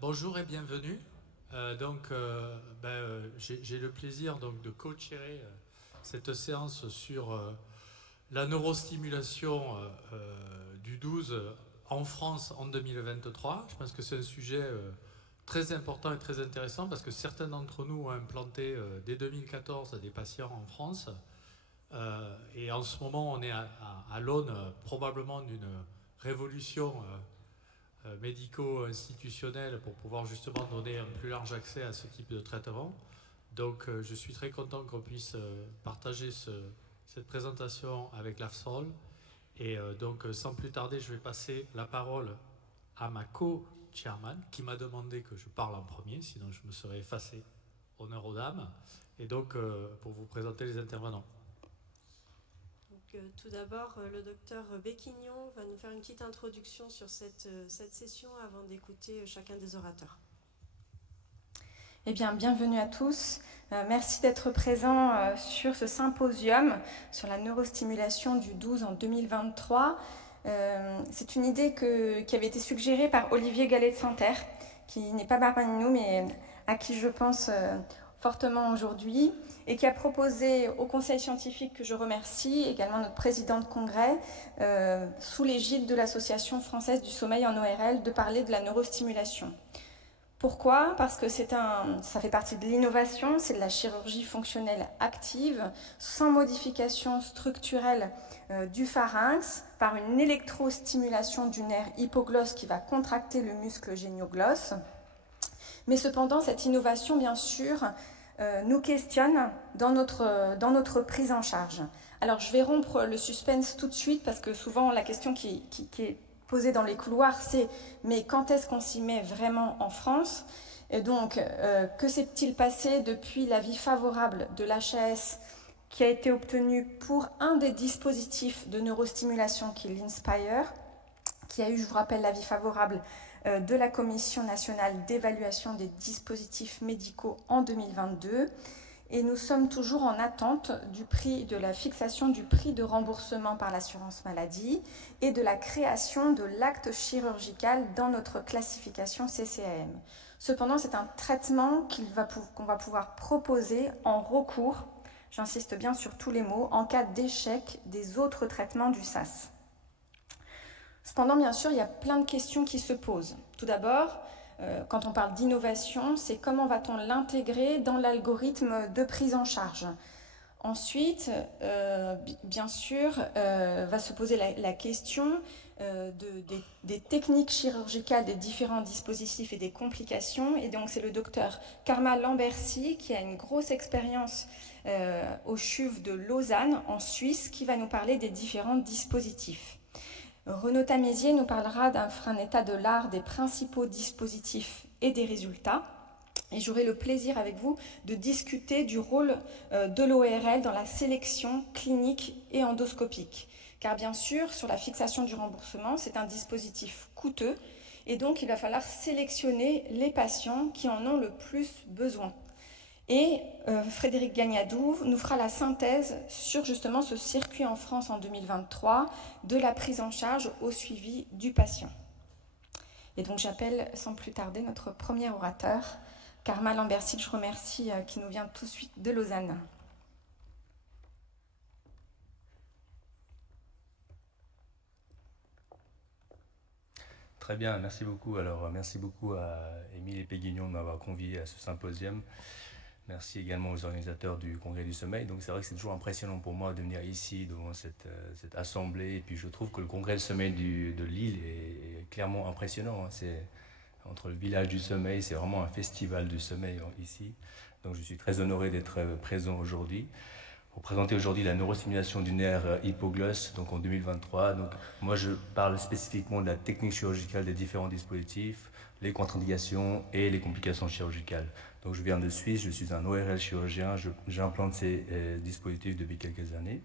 Bonjour et bienvenue. J'ai le plaisir donc de co-chairer cette séance sur la neurostimulation du 12 en France en 2023. Je pense que c'est un sujet très important et très intéressant parce que certains d'entre nous ont implanté dès 2014 des patients en France. Et en ce moment, on est à l'aune probablement d'une révolution médico-institutionnels pour pouvoir justement donner un plus large accès à ce type de traitement. Donc je suis très content qu'on puisse partager cette présentation avec l'AFSOL. Et sans plus tarder, je vais passer la parole à ma co-chairman qui m'a demandé que je parle en premier, sinon je me serais effacé. Honneur aux dames. Et donc pour vous présenter les intervenants. Tout d'abord, le docteur Béquignon va nous faire une petite introduction sur cette session avant d'écouter chacun des orateurs. Eh bien, bienvenue à tous. Merci d'être présents sur ce symposium sur la neurostimulation du 12 en 2023. C'est une idée qui avait été suggérée par Olivier Gallet de Saint-Terre, qui n'est pas parmi nous, mais à qui je pense fortement aujourd'hui, et qui a proposé au Conseil scientifique, que je remercie, également notre président de congrès, sous l'égide de l'Association française du sommeil en ORL, de parler de la neurostimulation. Pourquoi ? Parce que ça fait partie de l'innovation, c'est de la chirurgie fonctionnelle active, sans modification structurelle du pharynx, par une électrostimulation du nerf hypoglosse qui va contracter le muscle génioglosse. Mais cependant, cette innovation, bien sûr, nous questionne dans notre prise en charge. Alors, je vais rompre le suspense tout de suite, parce que souvent, la question qui est posée dans les couloirs, c'est « mais quand est-ce qu'on s'y met vraiment en France ?» Et donc, que s'est-il passé depuis l'avis favorable de l'HAS qui a été obtenu pour un des dispositifs de neurostimulation qui est l'Inspire, qui a eu, je vous rappelle, l'avis favorable de la Commission nationale d'évaluation des dispositifs médicaux en 2022. Et nous sommes toujours en attente de la fixation du prix de remboursement par l'assurance maladie et de la création de l'acte chirurgical dans notre classification CCAM. Cependant, c'est un traitement qu'on va pouvoir proposer en recours, j'insiste bien sur tous les mots, en cas d'échec des autres traitements du SAS. Cependant, bien sûr, il y a plein de questions qui se posent. Tout d'abord, quand on parle d'innovation, c'est comment va-t-on l'intégrer dans l'algorithme de prise en charge ? Ensuite, bien sûr, va se poser la question des techniques chirurgicales des différents dispositifs et des complications. Et donc, c'est le docteur Karma Lambercy, qui a une grosse expérience au CHUV de Lausanne, en Suisse, qui va nous parler des différents dispositifs. Renaud Tamésier nous parlera d'un état de l'art des principaux dispositifs et des résultats. Et j'aurai le plaisir avec vous de discuter du rôle de l'ORL dans la sélection clinique et endoscopique. Car bien sûr, sur la fixation du remboursement, c'est un dispositif coûteux et donc il va falloir sélectionner les patients qui en ont le plus besoin. Et Frédéric Gagnadou nous fera la synthèse sur justement ce circuit en France en 2023 de la prise en charge au suivi du patient. Et donc j'appelle sans plus tarder notre premier orateur, Karma Lambercy, que je remercie, qui nous vient tout de suite de Lausanne. Très bien, merci beaucoup. Alors, merci beaucoup à Émile et Péguignon de m'avoir convié à ce symposium. Merci également aux organisateurs du Congrès du Sommeil. Donc c'est vrai que c'est toujours impressionnant pour moi de venir ici devant cette assemblée. Et puis je trouve que le Congrès du Sommeil de Lille est clairement impressionnant. C'est entre le village du sommeil, c'est vraiment un festival du sommeil ici. Donc je suis très honoré d'être présent aujourd'hui pour présenter aujourd'hui la neurostimulation du nerf hypoglosse, donc en 2023. Donc moi je parle spécifiquement de la technique chirurgicale des différents dispositifs, les contre-indications et les complications chirurgicales. Donc je viens de Suisse, je suis un ORL chirurgien, j'implante ces dispositifs depuis quelques années.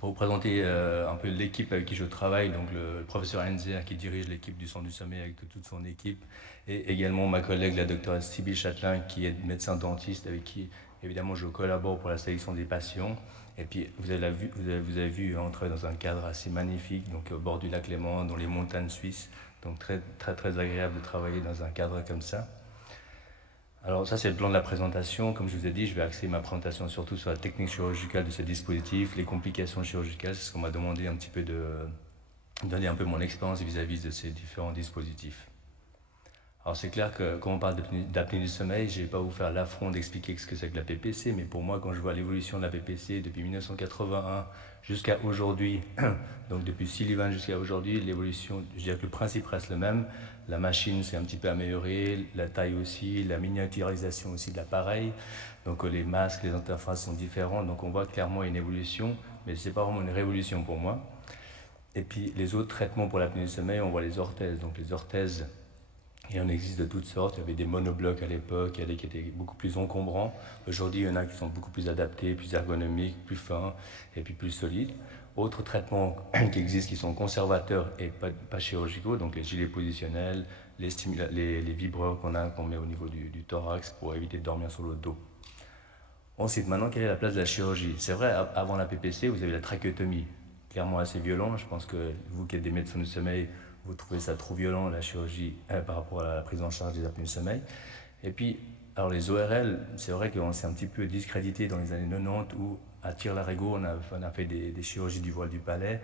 Pour vous présenter un peu l'équipe avec qui je travaille, donc le professeur Enzer qui dirige l'équipe du Centre du Sommeil avec toute son équipe, et également ma collègue la docteure Sybille Châtelain qui est médecin dentiste avec qui évidemment je collabore pour la sélection des patients. Et puis vous avez vu, on travaille dans un cadre assez magnifique, donc au bord du lac Léman, dans les montagnes suisses. Donc très agréable de travailler dans un cadre comme ça. Alors ça c'est le plan de la présentation. Comme je vous ai dit, je vais axer ma présentation surtout sur la technique chirurgicale de ce dispositif, les complications chirurgicales. C'est ce qu'on m'a demandé un petit peu de donner un peu mon expérience vis-à-vis de ces différents dispositifs. Alors c'est clair que quand on parle d'apnée du sommeil, je ne vais pas vous faire l'affront d'expliquer ce que c'est que la PPC, mais pour moi, quand je vois l'évolution de la PPC depuis 1981 jusqu'à aujourd'hui, donc depuis Sullivan jusqu'à aujourd'hui, l'évolution, je dirais que le principe reste le même. La machine s'est un petit peu améliorée, la taille aussi, la miniaturisation aussi de l'appareil. Donc les masques, les interfaces sont différentes, donc on voit clairement une évolution, mais ce n'est pas vraiment une révolution pour moi. Et puis les autres traitements pour l'apnée du sommeil, on voit les orthèses. Donc les orthèses, il en existe de toutes sortes. Il y avait des monoblocs à l'époque, il y a des qui étaient beaucoup plus encombrants. Aujourd'hui, il y en a qui sont beaucoup plus adaptés, plus ergonomiques, plus fins et puis plus solides. Autres traitements qui existent qui sont conservateurs et pas chirurgicaux, donc les gilets positionnels, les vibreurs qu'on met au niveau du thorax pour éviter de dormir sur le dos. Ensuite, maintenant, quelle est la place de la chirurgie? C'est vrai, avant la PPC, vous avez la trachéotomie, clairement assez violent. Je pense que vous qui êtes des médecins du sommeil, vous trouvez ça trop violent, la chirurgie, par rapport à la prise en charge des apnées du sommeil. Et puis, alors les ORL, c'est vrai qu'on s'est un petit peu discrédité dans les années 90 où, à Tire-Larigot, on a fait des chirurgies du voile du palais.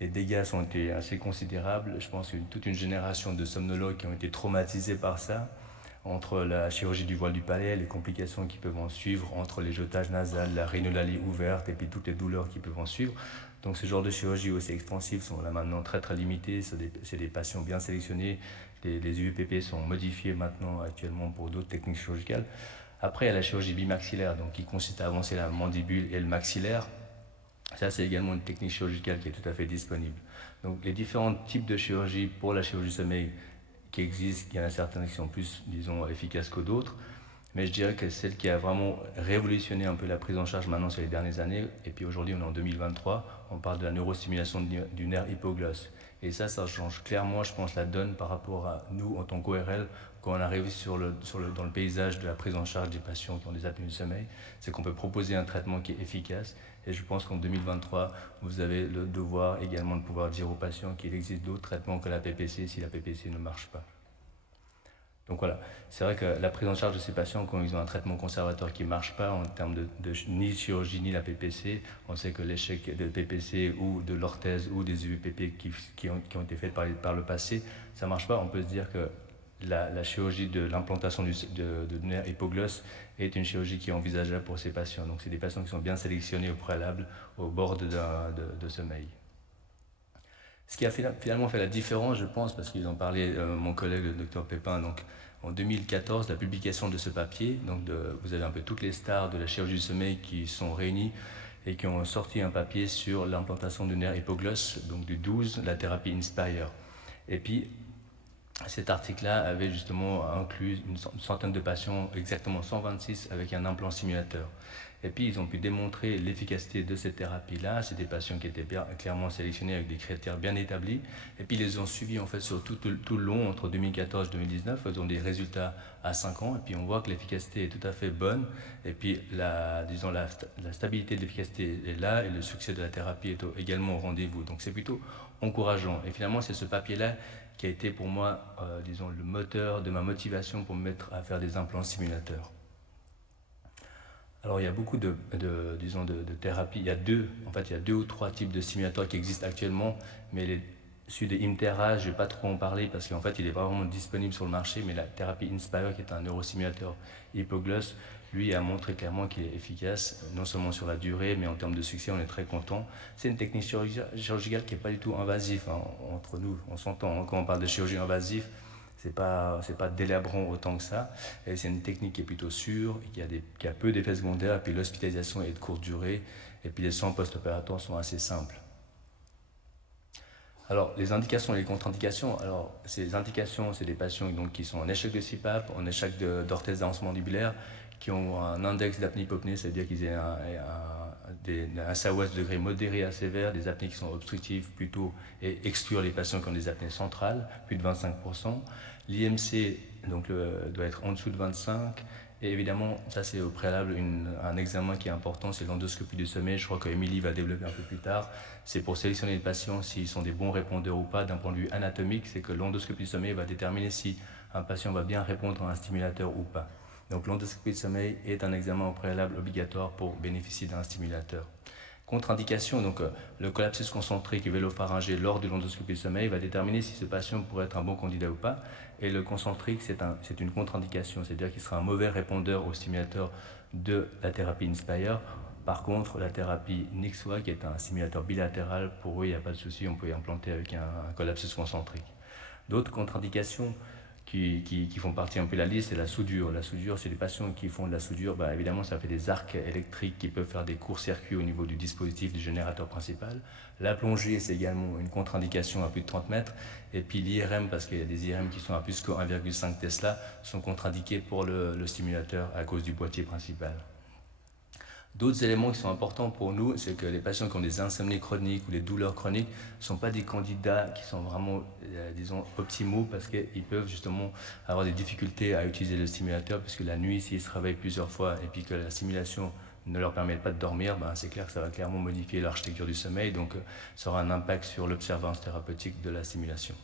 Les dégâts ont été assez considérables. Je pense qu'il y a toute une génération de somnologues qui ont été traumatisés par ça, entre la chirurgie du voile du palais, les complications qui peuvent en suivre, entre les jetages nasales, la rhinolalie ouverte et puis toutes les douleurs qui peuvent en suivre. Donc ce genre de chirurgie aussi extensive sont là maintenant très limitées, c'est des patients bien sélectionnés, les UEPP sont modifiés maintenant actuellement pour d'autres techniques chirurgicales. Après il y a la chirurgie bimaxillaire, donc qui consiste à avancer la mandibule et le maxillaire. Ça c'est également une technique chirurgicale qui est tout à fait disponible. Donc les différents types de chirurgie pour la chirurgie du sommeil qui existent, il y en a certaines qui sont plus, disons, efficaces que d'autres. Mais je dirais que celle qui a vraiment révolutionné un peu la prise en charge maintenant sur les dernières années, et puis aujourd'hui on est en 2023, on parle de la neurostimulation du nerf hypoglosse. Et ça change clairement, je pense, la donne par rapport à nous en tant qu'ORL, quand on arrive dans le paysage de la prise en charge des patients qui ont des apnées du sommeil, c'est qu'on peut proposer un traitement qui est efficace. Et je pense qu'en 2023, vous avez le devoir également de pouvoir dire aux patients qu'il existe d'autres traitements que la PPC si la PPC ne marche pas. Donc voilà, c'est vrai que la prise en charge de ces patients, quand ils ont un traitement conservateur qui ne marche pas en termes de ni chirurgie ni la PPC, on sait que l'échec de PPC ou de l'orthèse ou des UPP qui ont été faites par le passé, ça ne marche pas. On peut se dire que la chirurgie de l'implantation de nerf hypoglosse est une chirurgie qui est envisageable pour ces patients. Donc c'est des patients qui sont bien sélectionnés au préalable au bord de sommeil. Ce qui a finalement fait la différence, je pense, parce qu'ils ont parlé, mon collègue le Dr Pépin, donc en 2014, la publication de ce papier, donc vous avez un peu toutes les stars de la chirurgie du sommeil qui sont réunies et qui ont sorti un papier sur l'implantation du nerf hypoglosse, donc du 12, la thérapie Inspire. Et puis, cet article-là avait justement inclus une centaine de patients, exactement 126, avec un implant simulateur. Et puis, ils ont pu démontrer l'efficacité de cette thérapie-là. C'est des patients qui étaient clairement sélectionnés avec des critères bien établis. Et puis, ils les ont suivis en fait sur tout le long, entre 2014 et 2019. Ils ont des résultats à 5 ans. Et puis, on voit que l'efficacité est tout à fait bonne. Et puis, la stabilité de l'efficacité est là et le succès de la thérapie est également au rendez-vous. Donc, c'est plutôt encourageant. Et finalement, c'est ce papier-là qui a été pour moi, disons, le moteur de ma motivation pour me mettre à faire des implants simulateurs. Alors il y a beaucoup de thérapies, il y a deux ou trois types de simulateurs qui existent actuellement, mais celui de Imtera, je ne vais pas trop en parler parce qu'en fait il n'est pas vraiment disponible sur le marché, mais la thérapie Inspire qui est un neurosimulateur hypoglosse, lui a montré clairement qu'il est efficace, non seulement sur la durée, mais en termes de succès, on est très content. C'est une technique chirurgicale qui n'est pas du tout invasive, hein. Entre nous, on s'entend, hein, quand on parle de chirurgie invasive, c'est pas délabrant autant que ça. Et c'est une technique qui est plutôt sûre, qui a peu d'effets secondaires, et puis l'hospitalisation est de courte durée, et puis les soins post-opératoires sont assez simples. Alors, les indications et les contre-indications. Alors, ces indications, c'est des patients donc, qui sont en échec de CPAP, en échec d'orthèse d'avance mandibulaire, qui ont un index d'apnée-hypopnée, c'est-à-dire qu'ils aient un SAOS de degré modéré à sévère, des apnées qui sont obstructives plutôt, et exclure les patients qui ont des apnées centrales, plus de 25%. L'IMC donc, doit être en dessous de 25, Et évidemment, ça c'est au préalable un examen qui est important, c'est l'endoscopie du sommeil. Je crois qu'Emilie va développer un peu plus tard. C'est pour sélectionner les patients s'ils sont des bons répondeurs ou pas d'un point de vue anatomique. C'est que l'endoscopie du sommeil va déterminer si un patient va bien répondre à un stimulateur ou pas. Donc l'endoscopie de sommeil est un examen au préalable obligatoire pour bénéficier d'un stimulateur. Contre-indication, donc le collapsus concentrique et vélopharyngé lors de l'endoscopie de sommeil va déterminer si ce patient pourrait être un bon candidat ou pas. Et le concentrique, c'est une contre-indication, c'est-à-dire qu'il sera un mauvais répondeur au stimulateur de la thérapie Inspire. Par contre, la thérapie Nyxoah, qui est un stimulateur bilatéral, pour eux, il n'y a pas de souci, on peut y implanter avec un collapsus concentrique. D'autres contre-indications qui font partie un peu de la liste, c'est la soudure. La soudure, c'est les patients qui font de la soudure, évidemment, ça fait des arcs électriques qui peuvent faire des courts-circuits au niveau du dispositif du générateur principal. La plongée, c'est également une contre-indication à plus de 30 mètres. Et puis l'IRM, parce qu'il y a des IRM qui sont à plus que 1,5 Tesla, sont contre-indiqués pour le stimulateur à cause du boîtier principal. D'autres éléments qui sont importants pour nous, c'est que les patients qui ont des insomnies chroniques ou des douleurs chroniques ne sont pas des candidats qui sont vraiment, disons, optimaux parce qu'ils peuvent justement avoir des difficultés à utiliser le stimulateur puisque la nuit, s'ils se réveillent plusieurs fois et puis que la stimulation ne leur permet pas de dormir, c'est clair que ça va clairement modifier l'architecture du sommeil, donc ça aura un impact sur l'observance thérapeutique de la stimulation.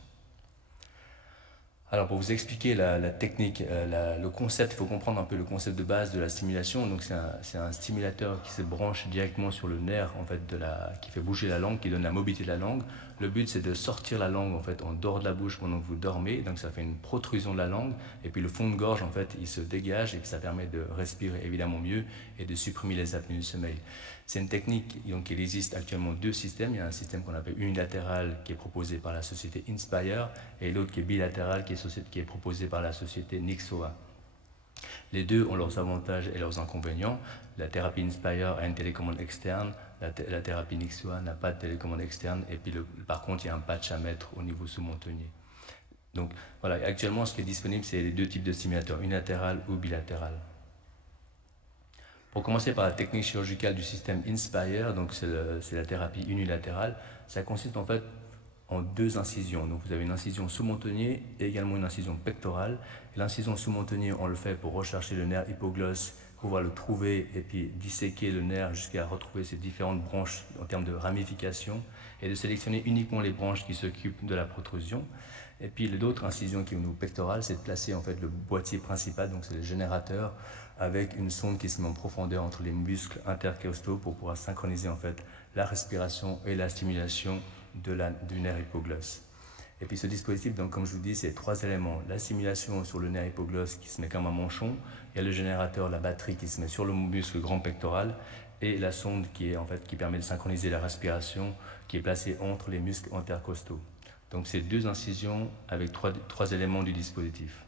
Alors pour vous expliquer la technique, le concept, il faut comprendre un peu le concept de base de la stimulation. Donc c'est un stimulateur qui se branche directement sur le nerf en fait, qui fait bouger la langue, qui donne la mobilité de la langue. Le but c'est de sortir la langue en fait, en dehors de la bouche pendant que vous dormez, donc ça fait une protrusion de la langue. Et puis le fond de gorge en fait, il se dégage et puis ça permet de respirer évidemment mieux et de supprimer les apnées du sommeil. C'est une technique, donc il existe actuellement deux systèmes. Il y a un système qu'on appelle unilatéral qui est proposé par la société Inspire et l'autre qui est bilatéral qui est proposé par la société Nyxoah. Les deux ont leurs avantages et leurs inconvénients. La thérapie Inspire a une télécommande externe, la thérapie Nyxoah n'a pas de télécommande externe et puis par contre il y a un patch à mettre au niveau sous-mentonnier. Donc voilà, actuellement ce qui est disponible c'est les deux types de stimulateurs, unilatéral ou bilatéral. Pour commencer par la technique chirurgicale du système Inspire, donc c'est la thérapie unilatérale, ça consiste en fait en deux incisions. Donc vous avez une incision sous-mentonnier et également une incision pectorale. L'incision sous-mentonnier, on le fait pour rechercher le nerf hypoglosse, pouvoir le trouver et puis disséquer le nerf jusqu'à retrouver ces différentes branches en termes de ramification et de sélectionner uniquement les branches qui s'occupent de la protrusion. Et puis l'autre incision qui est au niveau pectoral, c'est de placer en fait le boîtier principal, donc c'est le générateur, avec une sonde qui se met en profondeur entre les muscles intercostaux pour pouvoir synchroniser en fait la respiration et la stimulation du nerf hypoglosse. Et puis ce dispositif, donc, comme je vous dis, c'est trois éléments. La stimulation sur le nerf hypoglosse qui se met comme un manchon, il y a le générateur, la batterie qui se met sur le muscle grand pectoral et la sonde qui permet de synchroniser la respiration qui est placée entre les muscles intercostaux. Donc c'est deux incisions avec trois éléments du dispositif.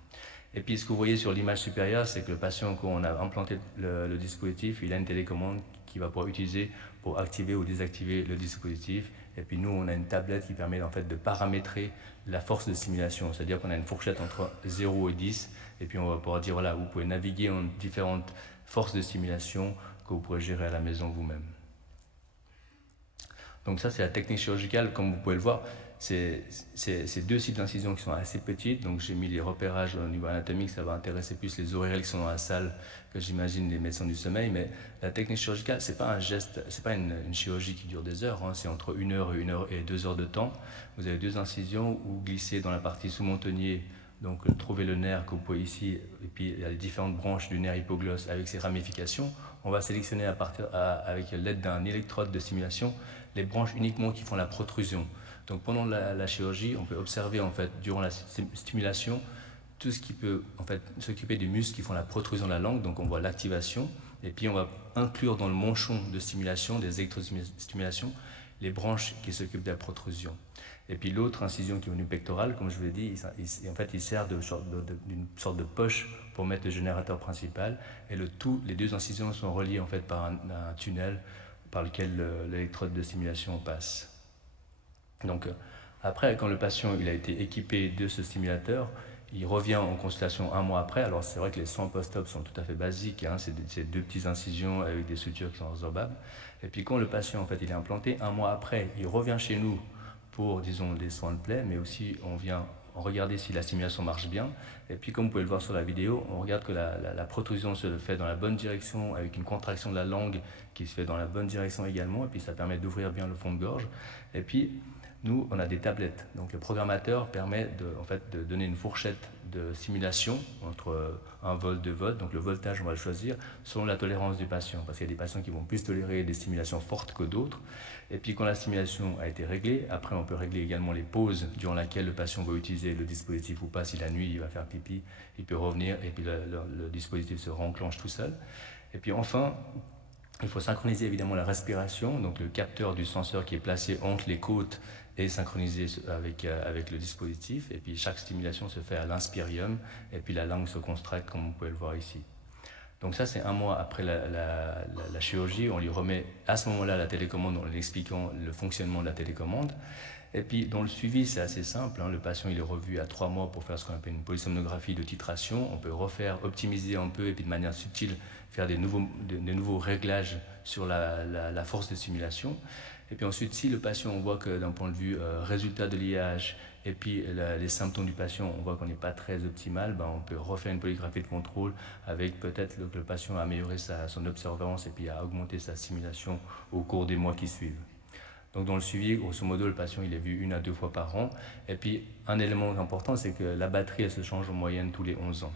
Et puis ce que vous voyez sur l'image supérieure, c'est que le patient, quand on a implanté le dispositif, il a une télécommande qu'il va pouvoir utiliser pour activer ou désactiver le dispositif. Et puis nous, on a une tablette qui permet en fait de paramétrer la force de stimulation. C'est-à-dire qu'on a une fourchette entre 0 et 10. Et puis on va pouvoir dire, voilà, vous pouvez naviguer en différentes forces de stimulation que vous pourrez gérer à la maison vous-même. Donc ça, c'est la technique chirurgicale, comme vous pouvez le voir. C'est deux sites d'incision qui sont assez petites, donc j'ai mis les repérages au niveau anatomique, ça va intéresser plus les ORL qui sont dans la salle que j'imagine les médecins du sommeil, mais la technique chirurgicale, c'est pas un geste, c'est pas une chirurgie qui dure des heures, c'est entre 1 heure et 2 heures de temps. Vous avez deux incisions où vous glissez dans la partie sous-mentonnier, donc trouvez le nerf que vous pouvez ici, et puis il y a les différentes branches du nerf hypoglosse avec ses ramifications. On va sélectionner avec l'aide d'un électrode de stimulation les branches uniquement qui font la protrusion. Donc pendant la chirurgie, on peut observer en fait durant la stimulation tout ce qui peut en fait s'occuper des muscles qui font la protrusion de la langue. Donc on voit l'activation et puis on va inclure dans le manchon de stimulation, des électrostimulations, les branches qui s'occupent de la protrusion. Et puis l'autre incision qui est au niveau pectoral, comme je vous l'ai dit, il sert d'une sorte de poche pour mettre le générateur principal. Et les deux incisions sont reliées en fait par un tunnel par lequel l'électrode de stimulation passe. Donc après, quand le patient il a été équipé de ce stimulateur, il revient en consultation un mois après. Alors c'est vrai que les soins post-op sont tout à fait basiques, c'est deux petites incisions avec des sutures qui sont résorbables. Et puis quand le patient en fait, il est implanté, un mois après, il revient chez nous pour, disons, des soins de plaie, mais aussi on vient regarder si la stimulation marche bien. Et puis comme vous pouvez le voir sur la vidéo, on regarde que la protrusion se fait dans la bonne direction avec une contraction de la langue qui se fait dans la bonne direction également. Et puis ça permet d'ouvrir bien le fond de gorge. Et puis nous, on a des tablettes. Donc le programmateur permet de donner une fourchette de simulation entre 1 volt, 2 volts. Donc le voltage, on va le choisir selon la tolérance du patient. Parce qu'il y a des patients qui vont plus tolérer des stimulations fortes que d'autres. Et puis quand la stimulation a été réglée, après on peut régler également les pauses durant lesquelles le patient va utiliser le dispositif ou pas. Si la nuit il va faire pipi, il peut revenir et puis le dispositif se renclenche tout seul. Et puis enfin, il faut synchroniser évidemment la respiration. Donc le capteur du senseur qui est placé entre les côtes est synchronisé avec le dispositif. Et puis chaque stimulation se fait à l'inspirium et puis la langue se contracte comme vous pouvez le voir ici. Donc ça, c'est 1 mois après la chirurgie. On lui remet à ce moment-là la télécommande en lui expliquant le fonctionnement de la télécommande. Et puis dans le suivi, c'est assez simple. Le patient il est revu à 3 mois pour faire ce qu'on appelle une polysomnographie de titration. On peut refaire, optimiser un peu et puis de manière subtile faire des nouveaux réglages sur la force de stimulation. Et puis ensuite, si le patient, on voit que d'un point de vue résultat de l'IAH et puis les symptômes du patient, on voit qu'on n'est pas très optimal, on peut refaire une polygraphie de contrôle avec peut-être que le patient a amélioré son observance et puis a augmenté sa stimulation au cours des mois qui suivent. Donc dans le suivi, grosso modo, le patient il est vu 1 à 2 fois par an. Et puis un élément important, c'est que la batterie elle se change en moyenne tous les 11 ans.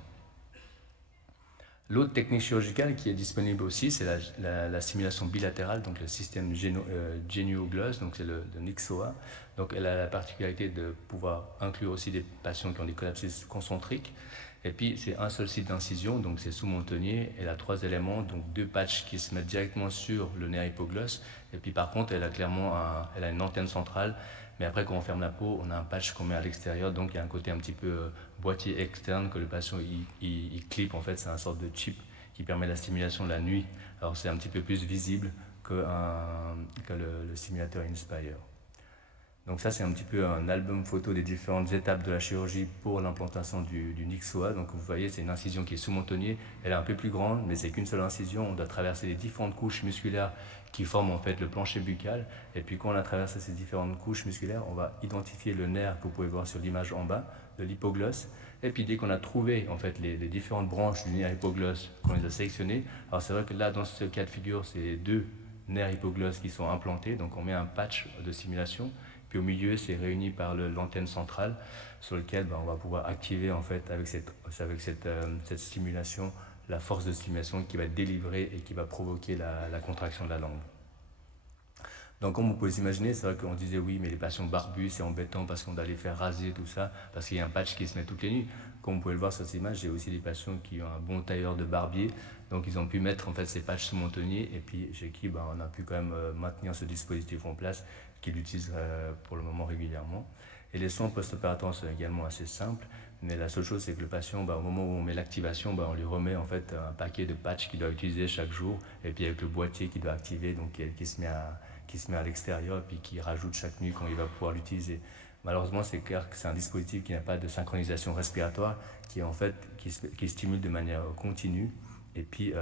L'autre technique chirurgicale qui est disponible aussi, c'est la stimulation bilatérale, donc le système Genio-Gloss, donc c'est le Nyxoah. Donc elle a la particularité de pouvoir inclure aussi des patients qui ont des collapsus concentriques. Et puis c'est un seul site d'incision, donc c'est sous-mentonnier. Elle a 3 éléments, donc 2 patchs qui se mettent directement sur le nerf hypoglosse. Et puis par contre, elle a clairement une antenne centrale. Mais après, quand on ferme la peau, on a un patch qu'on met à l'extérieur. Donc il y a un côté un petit peu boîtier externe que le patient il clip. En fait, c'est une sorte de chip qui permet la stimulation de la nuit. Alors c'est un petit peu plus visible que le simulateur Inspire. Donc ça, c'est un petit peu un album photo des différentes étapes de la chirurgie pour l'implantation du Nyxoah. Donc vous voyez, c'est une incision qui est sous-mentonnier. Elle est un peu plus grande, mais c'est qu'une seule incision. On doit traverser les différentes couches musculaires qui forment en fait le plancher buccal. Et puis quand on a traversé ces différentes couches musculaires, on va identifier le nerf que vous pouvez voir sur l'image en bas, de l'hypoglosse. Et puis dès qu'on a trouvé en fait les différentes branches du nerf hypoglosse, qu'on les a sélectionnées, alors c'est vrai que là, dans ce cas de figure, c'est 2 nerfs hypoglosses qui sont implantés. Donc on met un patch de simulation. Puis au milieu, c'est réuni par l'antenne centrale sur lequel on va pouvoir activer en fait avec cette stimulation la force de stimulation qui va être délivrée et qui va provoquer la contraction de la langue. Donc comme vous pouvez imaginer, c'est vrai qu'on disait oui, mais les patients barbus, c'est embêtant parce qu'on doit les faire raser, tout ça, parce qu'il y a un patch qui se met toutes les nuits. Comme vous pouvez le voir sur cette image, j'ai aussi des patients qui ont un bon tailleur de barbier, donc ils ont pu mettre en fait ces patchs sous-mentonniers et puis chez qui on a pu quand même maintenir ce dispositif en place qu'il utilise pour le moment régulièrement. Et les soins post-opératoires sont également assez simples, mais la seule chose c'est que le patient, au moment où on met l'activation, on lui remet en fait un paquet de patchs qu'il doit utiliser chaque jour, et puis avec le boîtier qu'il doit activer, donc qui se met à l'extérieur et puis qui rajoute chaque nuit quand il va pouvoir l'utiliser. Malheureusement, c'est clair que c'est un dispositif qui n'a pas de synchronisation respiratoire, qui stimule de manière continue. Et puis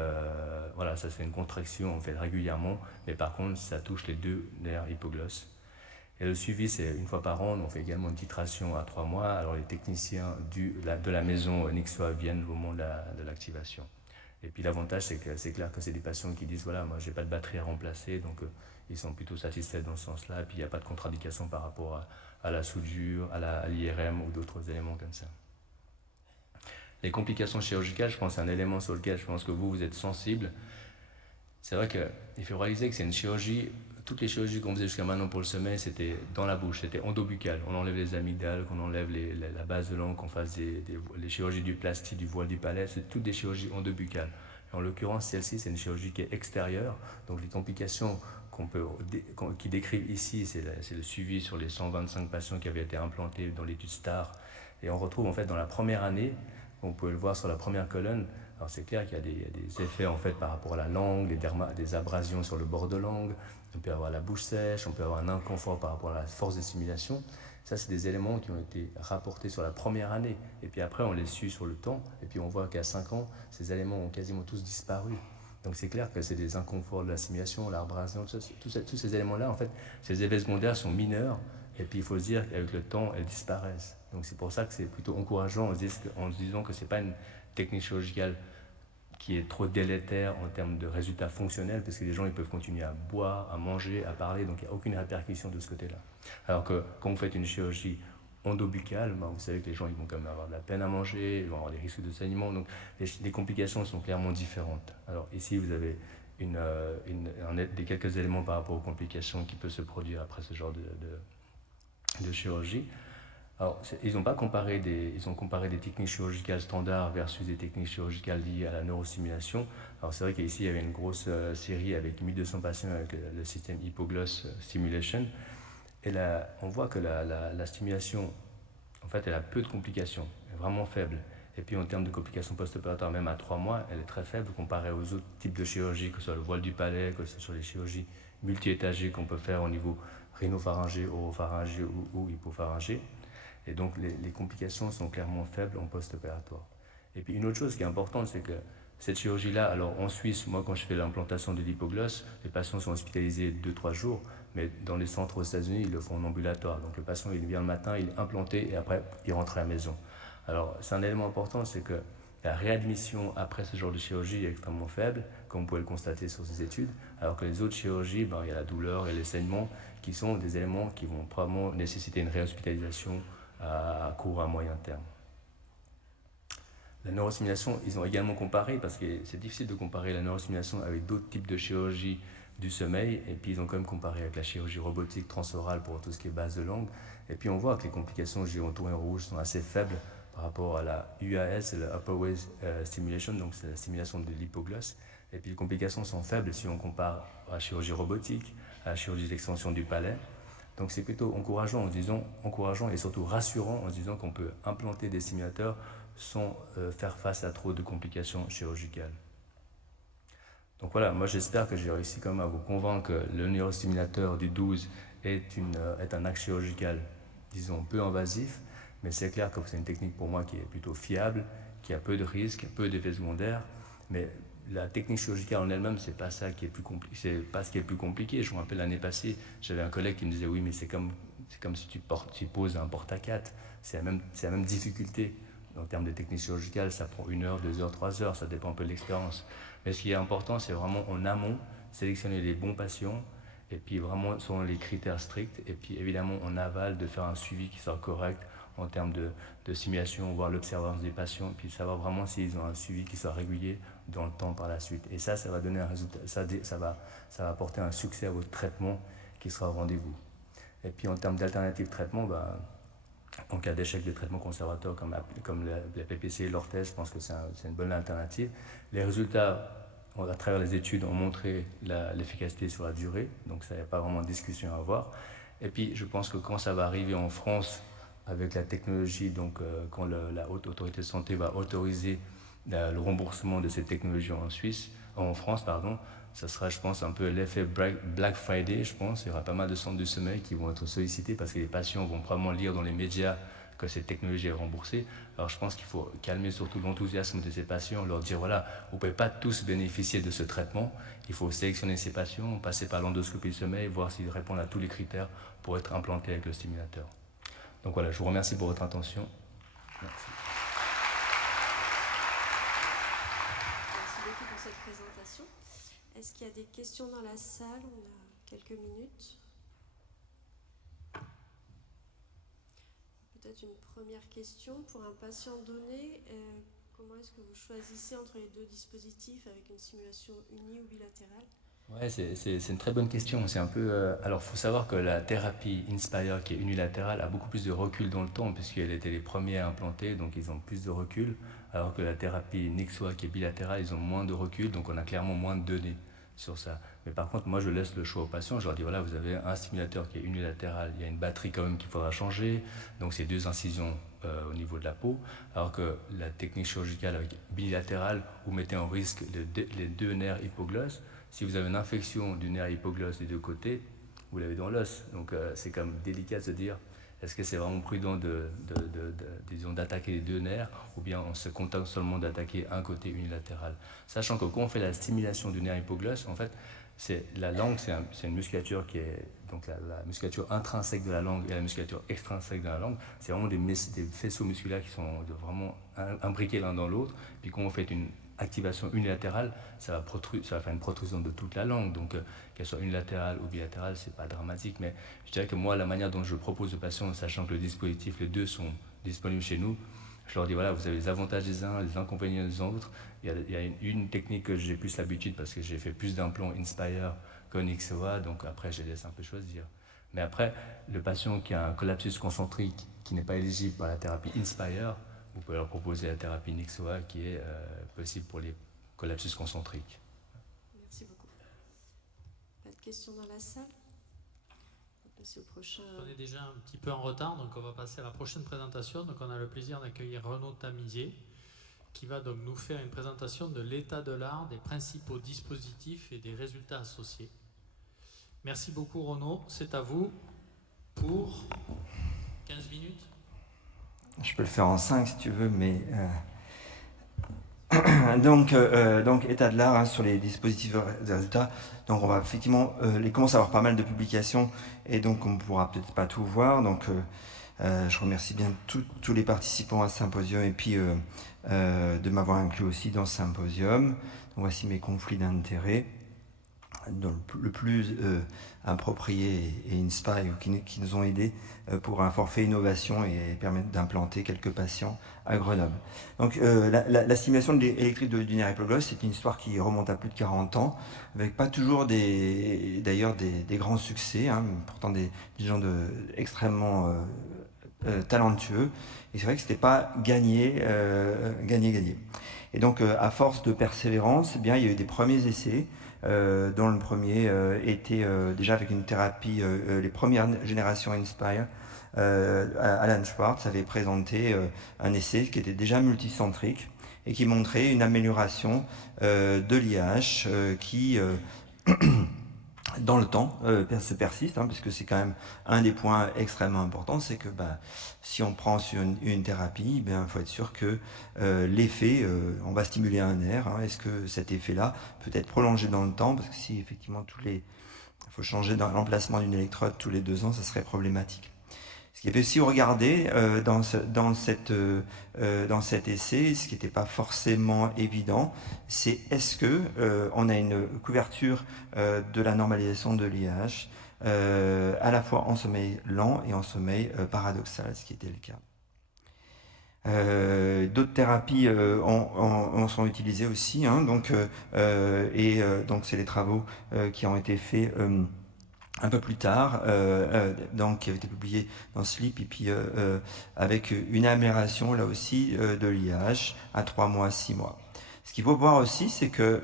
voilà, ça se fait une contraction en fait régulièrement, mais par contre ça touche les 2 nerfs hypoglosses. Et le suivi, c'est 1 fois par an. On fait également une titration à 3 mois. Alors les techniciens de la maison Nyxoah viennent au moment de l'activation. Et puis l'avantage, c'est que c'est clair que c'est des patients qui disent voilà, moi j'ai pas de batterie à remplacer, donc ils sont plutôt satisfaits dans ce sens-là. Et puis il n'y a pas de contre-indication par rapport à la soudure, à l'IRM ou d'autres éléments comme ça. Les complications chirurgicales, je pense, c'est un élément sur lequel je pense que vous êtes sensible. C'est vrai qu'il faut réaliser que c'est une chirurgie. Toutes les chirurgies qu'on faisait jusqu'à maintenant pour le sommeil, c'était dans la bouche, c'était endobuccal. On enlève les amygdales, qu'on enlève la base de langue, qu'on fasse les chirurgies du plastie, du voile du palais, c'est toutes des chirurgies endobuccales. En l'occurrence, celle-ci, c'est une chirurgie qui est extérieure. Donc les complications qui décrivent ici, c'est le suivi sur les 125 patients qui avaient été implantés dans l'étude STAR. Et on retrouve en fait dans la première année, vous pouvez le voir sur la première colonne, alors c'est clair qu'il y a des effets en fait par rapport à la langue, des abrasions sur le bord de langue, on peut avoir la bouche sèche, on peut avoir un inconfort par rapport à la force de stimulation. Ça, c'est des éléments qui ont été rapportés sur la première année. Et puis après, on les suit sur le temps. Et puis on voit qu'à 5 ans, ces éléments ont quasiment tous disparu. Donc c'est clair que c'est des inconforts de la stimulation, l'abrasion, tous ces éléments-là, en fait, ces effets secondaires sont mineurs. Et puis il faut se dire qu'avec le temps, elles disparaissent. Donc c'est pour ça que c'est plutôt encourageant en se disant que ce n'est pas une technique chirurgicale qui est trop délétère en termes de résultats fonctionnels, parce que les gens ils peuvent continuer à boire, à manger, à parler, donc il n'y a aucune répercussion de ce côté-là. Alors que quand vous faites une chirurgie endobuccale, ben vous savez que les gens ils vont quand même avoir de la peine à manger, ils vont avoir des risques de saignement, donc les complications sont clairement différentes. Alors ici vous avez des quelques éléments par rapport aux complications qui peuvent se produire après ce genre de chirurgie. Alors, ils ont comparé des techniques chirurgicales standards versus des techniques chirurgicales liées à la neurostimulation. Alors, c'est vrai qu'ici, il y avait une grosse série avec 1200 patients avec le système Hypogloss Stimulation. Et là, on voit que la stimulation, en fait, elle a peu de complications, elle est vraiment faible. Et puis, en termes de complications post-opératoires, même à 3 mois, elle est très faible comparée aux autres types de chirurgies, que ce soit le voile du palais, que ce soit les chirurgies multi-étagées qu'on peut faire au niveau rhinopharyngé, oropharyngé ou hypopharyngé. Et donc, les complications sont clairement faibles en post-opératoire. Et puis, une autre chose qui est importante, c'est que cette chirurgie-là, alors en Suisse, moi, quand je fais l'implantation de l'hypogloss, les patients sont hospitalisés 2-3 jours, mais dans les centres aux États-Unis, ils le font en ambulatoire. Donc, le patient, il vient le matin, il est implanté et après, il rentre à la maison. Alors, c'est un élément important, c'est que la réadmission après ce genre de chirurgie est extrêmement faible, comme vous pouvez le constater sur ces études, alors que les autres chirurgies, il y a la douleur et les saignements, qui sont des éléments qui vont probablement nécessiter une réhospitalisation à court, à moyen terme. La neurostimulation, ils ont également comparé, parce que c'est difficile de comparer la neurostimulation avec d'autres types de chirurgie du sommeil, et puis ils ont quand même comparé avec la chirurgie robotique transorale pour tout ce qui est base de langue, et puis on voit que les complications gérontourées rouges sont assez faibles par rapport à la UAS, la Upper Waist Stimulation, donc c'est la stimulation de l'hypogloss, et puis les complications sont faibles si on compare à la chirurgie robotique, à la chirurgie d'extension du palais. Donc c'est plutôt encourageant et surtout rassurant en se disant qu'on peut implanter des stimulateurs sans faire face à trop de complications chirurgicales. Donc voilà, moi j'espère que j'ai réussi quand même à vous convaincre que le neurostimulateur du 12 est un acte chirurgical, disons, peu invasif, mais c'est clair que c'est une technique pour moi qui est plutôt fiable, qui a peu de risques, peu d'effets secondaires, mais la technique chirurgicale en elle-même, c'est pas ça qui est plus compliqué, c'est pas ce qui est le plus compliqué. Je me rappelle l'année passée, j'avais un collègue qui me disait oui, mais c'est comme si tu poses un porte-à-4, c'est la même difficulté. En termes de technique chirurgicale, ça prend 1 heure, 2 heures, 3 heures, ça dépend un peu de l'expérience. Mais ce qui est important, c'est vraiment en amont, sélectionner les bons patients, et puis vraiment selon les critères stricts, et puis évidemment en aval de faire un suivi qui soit correct en termes de simulation, voir l'observance des patients, puis savoir vraiment s'ils ont un suivi qui soit régulier dans le temps par la suite. Et ça va donner un résultat, ça va apporter un succès à votre traitement qui sera au rendez-vous. Et puis en termes d'alternatives de traitement, en cas d'échec de traitement conservateur comme la PPC et l'orthèse, je pense que c'est une bonne alternative. Les résultats, à travers les études, ont montré l'efficacité sur la durée, donc ça, il n'y a pas vraiment de discussion à avoir. Et puis je pense que quand ça va arriver en France, avec la technologie, donc quand la haute autorité de santé va autoriser le remboursement de cette technologie en France, ça sera, je pense, un peu l'effet Black Friday, je pense. Il y aura pas mal de centres de sommeil qui vont être sollicités parce que les patients vont probablement lire dans les médias que cette technologie est remboursée. Alors je pense qu'il faut calmer surtout l'enthousiasme de ces patients, leur dire voilà, vous ne pouvez pas tous bénéficier de ce traitement, il faut sélectionner ces patients, passer par l'endoscopie de sommeil, voir s'ils répondent à tous les critères pour être implantés avec le stimulateur. Donc voilà, je vous remercie pour votre attention. Merci. Merci beaucoup pour cette présentation. Est-ce qu'il y a des questions dans la salle? On a quelques minutes. Peut-être une première question pour un patient donné. Comment est-ce que vous choisissez entre les deux dispositifs avec une simulation unie ou bilatérale? Ouais, c'est une très bonne question. C'est un peu, alors, il faut savoir que la thérapie Inspire, qui est unilatérale, a beaucoup plus de recul dans le temps, puisqu'elle était les premiers à implanter, donc ils ont plus de recul, alors que la thérapie Nyxoah, qui est bilatérale, ils ont moins de recul, donc on a clairement moins de données sur ça. Mais par contre, moi, je laisse le choix aux patients. Je leur dis, voilà, vous avez un stimulateur qui est unilatéral, il y a une batterie quand même qu'il faudra changer, donc c'est 2 incisions au niveau de la peau, alors que la technique chirurgicale bilatérale, vous mettez en risque les 2 nerfs hypogloss. Si vous avez une infection du nerf hypogloss des 2 côtés, vous l'avez dans l'os. Donc c'est quand même délicat de se dire, est-ce que c'est vraiment prudent disons, d'attaquer les 2 nerfs, ou bien on se contente seulement d'attaquer un côté unilatéral. Sachant que quand on fait la stimulation du nerf hypogloss, en fait, La langue, c'est une musculature qui est donc la musculature intrinsèque de la langue et la musculature extrinsèque de la langue. C'est vraiment des faisceaux musculaires qui sont vraiment imbriqués l'un dans l'autre. Puis quand on fait une activation unilatérale, ça va faire une protrusion de toute la langue. Donc qu'elle soit unilatérale ou bilatérale, c'est pas dramatique. Mais je dirais que moi, la manière dont je propose aux patients, sachant que le dispositif, les deux sont disponibles chez nous, je leur dis voilà, vous avez les avantages des uns, les inconvénients des autres. Il y a une technique que j'ai plus l'habitude parce que j'ai fait plus d'implants Inspire qu'en XOA, donc après je les laisse un peu choisir. Mais après, le patient qui a un collapsus concentrique qui n'est pas éligible par la thérapie Inspire, vous pouvez leur proposer la thérapie NIXOA qui est possible pour les collapsus concentriques. Merci beaucoup. Pas de questions dans la salle? On va passer au prochain. On est déjà un petit peu en retard, donc on va passer à la prochaine présentation. Donc on a le plaisir d'accueillir Renaud Tamizier, qui va donc nous faire une présentation de l'état de l'art, des principaux dispositifs et des résultats associés. Merci beaucoup Renaud, c'est à vous pour 15 minutes. Je peux le faire en 5 si tu veux, mais... donc, état de l'art hein, sur les dispositifs de résultats. Donc, on va effectivement commencer à avoir pas mal de publications et donc on ne pourra peut-être pas tout voir. Donc, je remercie bien tous les participants à ce symposium et puis de m'avoir inclus aussi dans ce symposium. Donc, voici mes conflits d'intérêts. Le plus approprié et Inspire qui nous ont aidés pour un forfait innovation et permettre d'implanter quelques patients à Grenoble. Donc la stimulation électrique du nerf hypoglosse, c'est une histoire qui remonte à plus de 40 ans, avec pas toujours des grands succès, hein, pourtant des gens extrêmement talentueux. Et c'est vrai que c'était pas gagné. Et donc à force de persévérance, eh bien, il y a eu des premiers essais. Dont le premier était déjà avec une thérapie, les premières générations Inspire. Alan Schwartz avait présenté un essai qui était déjà multicentrique et qui montrait une amélioration de l'IH qui, dans le temps, se persiste, hein, parce que c'est quand même un des points extrêmement importants, c'est que si on prend sur une thérapie, il faut être sûr que l'effet, on va stimuler un nerf, hein, est-ce que cet effet-là peut être prolongé dans le temps, parce que si effectivement il faut changer l'emplacement d'une électrode tous les 2 ans, ça serait problématique. Ce qui est aussi regardé dans cet essai, ce qui n'était pas forcément évident, c'est est-ce que on a une couverture de la normalisation de l'IH à la fois en sommeil lent et en sommeil paradoxal, ce qui était le cas. D'autres thérapies en sont utilisées aussi, hein, donc c'est les travaux qui ont été faits un peu plus tard, donc qui avait été publié dans Sleep, et puis avec une amélioration là aussi de l'IH à 3 mois, 6 mois. Ce qu'il faut voir aussi, c'est que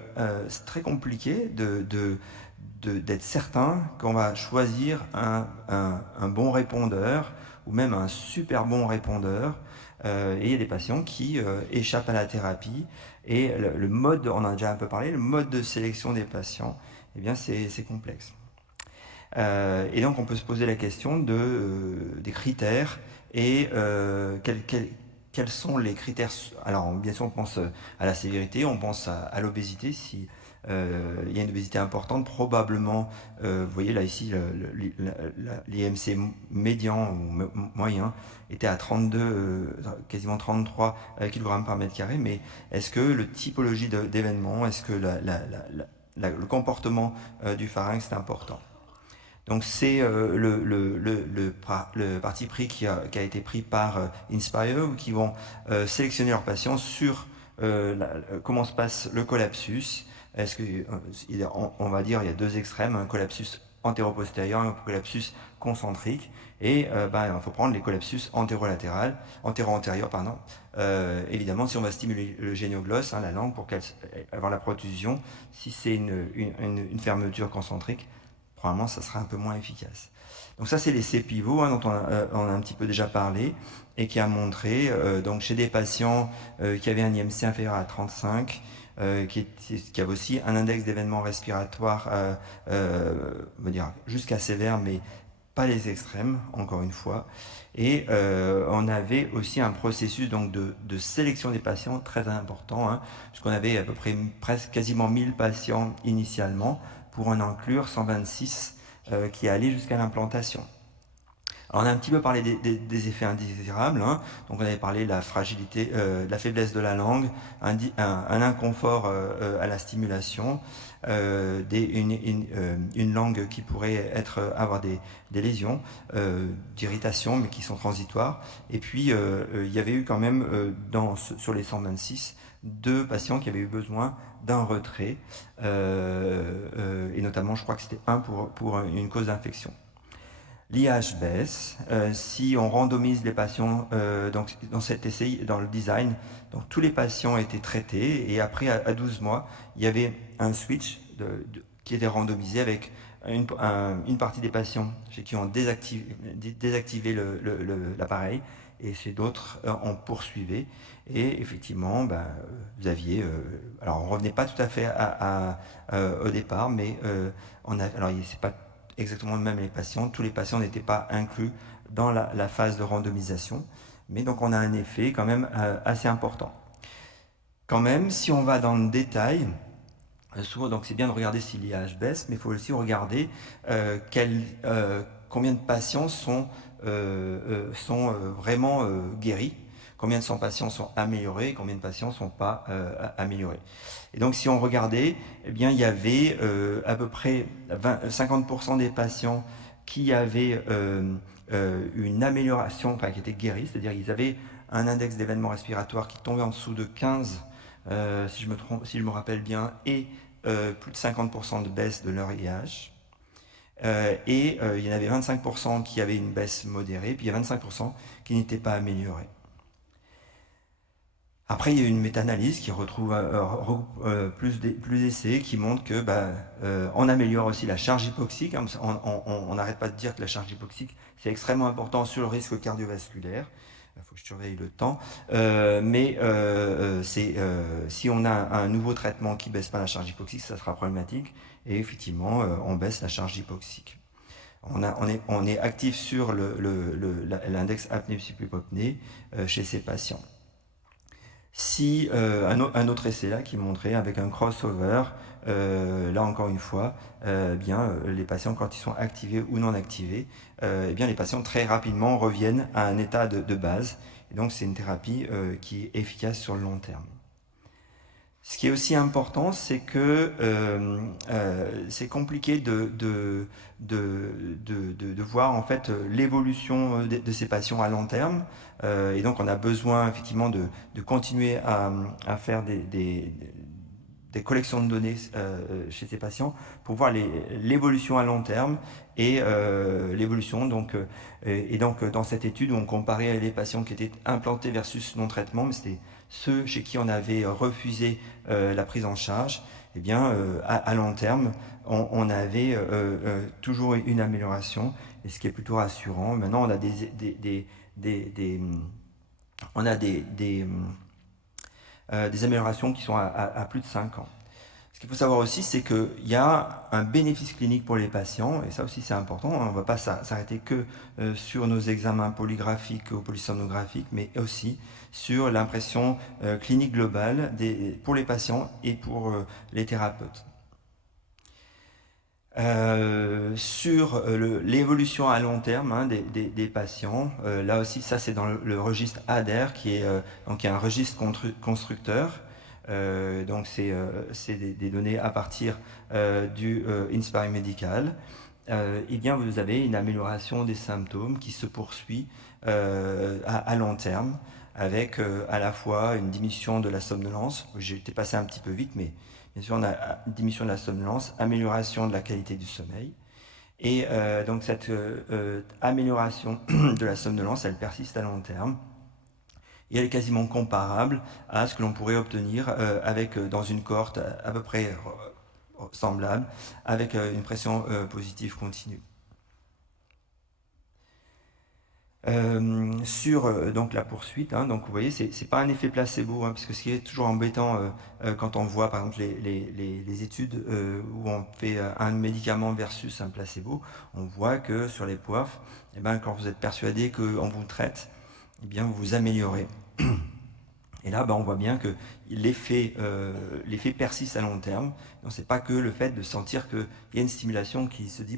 c'est très compliqué d'être certain qu'on va choisir un bon répondeur ou même un super bon répondeur. Et il y a des patients qui échappent à la thérapie et le mode, on en a déjà un peu parlé, le mode de sélection des patients, eh bien c'est complexe. Et donc on peut se poser la question des critères et quels sont les critères. Alors bien sûr on pense à la sévérité, on pense à l'obésité. Si il y a une obésité importante, probablement, vous voyez là ici l'IMC médian ou moyen était à 32, quasiment 33 kg par mètre carré, mais est-ce que le typologie d'événement, est-ce que le comportement du pharynx est important? Donc c'est le parti pris qui a été pris par Inspire, qui vont sélectionner leurs patients sur comment se passe le collapsus. Est-ce que on va dire il y a 2 extrêmes, un collapsus antéro-postérieur, un collapsus concentrique, et il faut prendre les collapsus antéro-antérieurs, pardon. Évidemment, si on va stimuler le génioglosse, hein, la langue, pour avoir la protrusion, si c'est une fermeture concentrique, probablement ça sera un peu moins efficace. Donc ça c'est l'essai pivot, hein, dont on a un petit peu déjà parlé, et qui a montré donc chez des patients qui avaient un IMC inférieur à 35, qui avait aussi un index d'événements respiratoires jusqu'à sévère, mais pas les extrêmes, encore une fois. Et on avait aussi un processus donc de sélection des patients très important, hein, puisqu'on avait à peu près quasiment 1000 patients initialement, pour en inclure 126 qui allaient jusqu'à l'implantation. Alors on a un petit peu parlé des effets indésirables, hein. Donc on avait parlé de la fragilité, de la faiblesse de la langue, un inconfort à la stimulation, une langue qui pourrait avoir des lésions, d'irritation, mais qui sont transitoires. Et puis il y avait eu quand même sur les 126 2 patients qui avaient eu besoin d'un retrait, et notamment je crois que c'était un pour une cause d'infection. L'IH baisse. Si on randomise les patients, donc dans cet essai, dans le design, donc tous les patients étaient traités et après à 12 mois, il y avait un switch qui était randomisé avec une partie des patients chez qui on désactivé l'appareil et chez d'autres on poursuivait. Et effectivement, vous aviez... alors on ne revenait pas tout à fait au départ, mais alors c'est pas exactement le même les patients. Tous les patients n'étaient pas inclus dans la phase de randomisation. Mais donc on a un effet quand même assez important. Quand même, si on va dans le détail, souvent donc c'est bien de regarder si l'IH baisse, mais il faut aussi regarder combien de patients sont vraiment guéris, combien de patients sont améliorés et combien de patients ne sont pas améliorés. Et donc si on regardait, eh bien, il y avait à peu près 50% des patients qui avaient une amélioration, enfin qui étaient guéris, c'est-à-dire qu'ils avaient un index d'événements respiratoires qui tombait en dessous de 15, si je me rappelle bien, et plus de 50% de baisse de leur IH. Et il y en avait 25% qui avaient une baisse modérée, puis il y a 25% qui n'étaient pas améliorés. Après, il y a une méta-analyse qui retrouve plus d'essais qui montrent que on améliore aussi la charge hypoxique. On n'arrête pas de dire que la charge hypoxique, c'est extrêmement important sur le risque cardiovasculaire. Il faut que je surveille le temps. Si on a un nouveau traitement qui ne baisse pas la charge hypoxique, ça sera problématique. Et effectivement, on baisse la charge hypoxique. On est actif sur l'index apnée-hypopnée chez ces patients. Si un autre essai là qui montrait avec un crossover, là encore une fois, les patients quand ils sont activés ou non activés, les patients très rapidement reviennent à un état de base. Et donc c'est une thérapie qui est efficace sur le long terme. Ce qui est aussi important, c'est que c'est compliqué de voir en fait l'évolution de ces patients à long terme, et donc on a besoin effectivement de continuer à faire des collections de données chez ces patients pour voir l'évolution à long terme et l'évolution et donc dans cette étude on comparait les patients qui étaient implantés versus non traitement, mais c'était ceux chez qui on avait refusé la prise en charge. Eh bien, à long terme, on avait toujours une amélioration, et ce qui est plutôt rassurant. Maintenant, on a des améliorations qui sont à plus de 5 ans. Ce qu'il faut savoir aussi, c'est qu'il y a un bénéfice clinique pour les patients, et ça aussi c'est important. On ne va pas s'arrêter que sur nos examens polygraphiques ou polysomnographiques, mais aussi sur l'impression clinique globale pour les patients et pour les thérapeutes. Sur l'évolution à long terme des patients, là aussi ça c'est dans le registre ADER qui est un registre constructeur. Donc c'est des données à partir du Inspire Medical. Et bien vous avez une amélioration des symptômes qui se poursuit à long terme avec à la fois une diminution de la somnolence. J'ai été passé un petit peu vite, mais bien sûr on a une diminution de la somnolence, amélioration de la qualité du sommeil. Et donc cette amélioration de la somnolence, elle persiste à long terme. Et elle est quasiment comparable à ce que l'on pourrait obtenir dans une cohorte à peu près semblable, avec une pression positive continue. Sur donc la poursuite, donc vous voyez, c'est pas un effet placebo, parce que ce qui est toujours embêtant quand on voit par exemple les études où on fait un médicament versus un placebo, on voit que sur les POAF, quand vous êtes persuadé qu'on vous traite, eh bien vous vous améliorez. Et là, on voit bien que l'effet persiste à long terme. Donc, ce n'est pas que le fait de sentir qu'il y a une stimulation qui se dit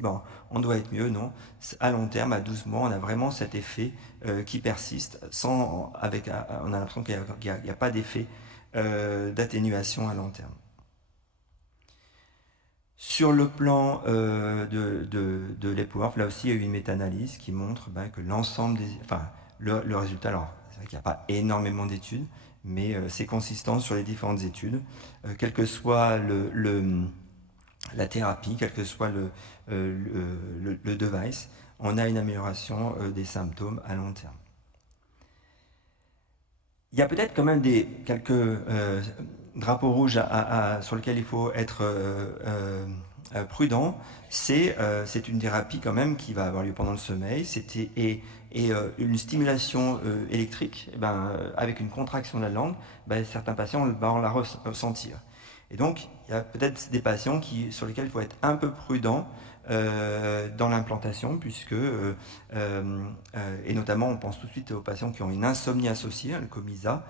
on doit être mieux. Non, à long terme, à 12 mois, on a vraiment cet effet qui persiste. On a l'impression qu'il n'y a pas d'effet d'atténuation à long terme. Sur le plan de l'EPWORF, là aussi, il y a eu une méta-analyse qui montre que l'ensemble le résultat, alors c'est vrai qu'il n'y a pas énormément d'études, mais c'est consistant sur les différentes études, quelle que soit la thérapie, quel que soit le device, on a une amélioration des symptômes à long terme. Il y a peut-être quand même quelques drapeaux rouges sur lesquels il faut être prudent. C'est une thérapie quand même qui va avoir lieu pendant le sommeil. Et une stimulation électrique, avec une contraction de la langue, certains patients vont la ressentir. Et donc, il y a peut-être des patients sur lesquels il faut être un peu prudent dans l'implantation, puisque, et notamment, on pense tout de suite aux patients qui ont une insomnie associée, le COMISA.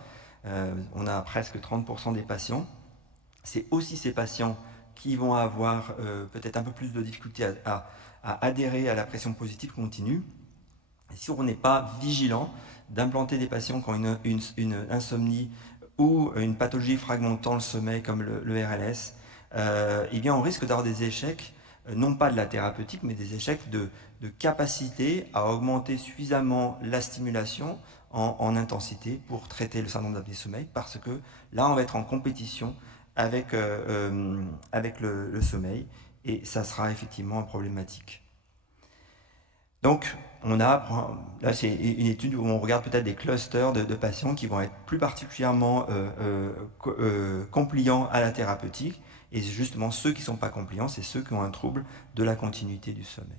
On a presque 30% des patients. C'est aussi ces patients qui vont avoir peut-être un peu plus de difficulté à adhérer à la pression positive continue. Et si on n'est pas vigilant d'implanter des patients qui ont une insomnie ou une pathologie fragmentant le sommeil comme le RLS, on risque d'avoir des échecs, non pas de la thérapeutique, mais des échecs de capacité à augmenter suffisamment la stimulation en intensité pour traiter le syndrome d'apnée du sommeil, parce que là, on va être en compétition avec le sommeil, et ça sera effectivement problématique. Donc, là c'est une étude où on regarde peut-être des clusters de patients qui vont être plus particulièrement compliants à la thérapeutique, et justement ceux qui ne sont pas compliants, c'est ceux qui ont un trouble de la continuité du sommeil.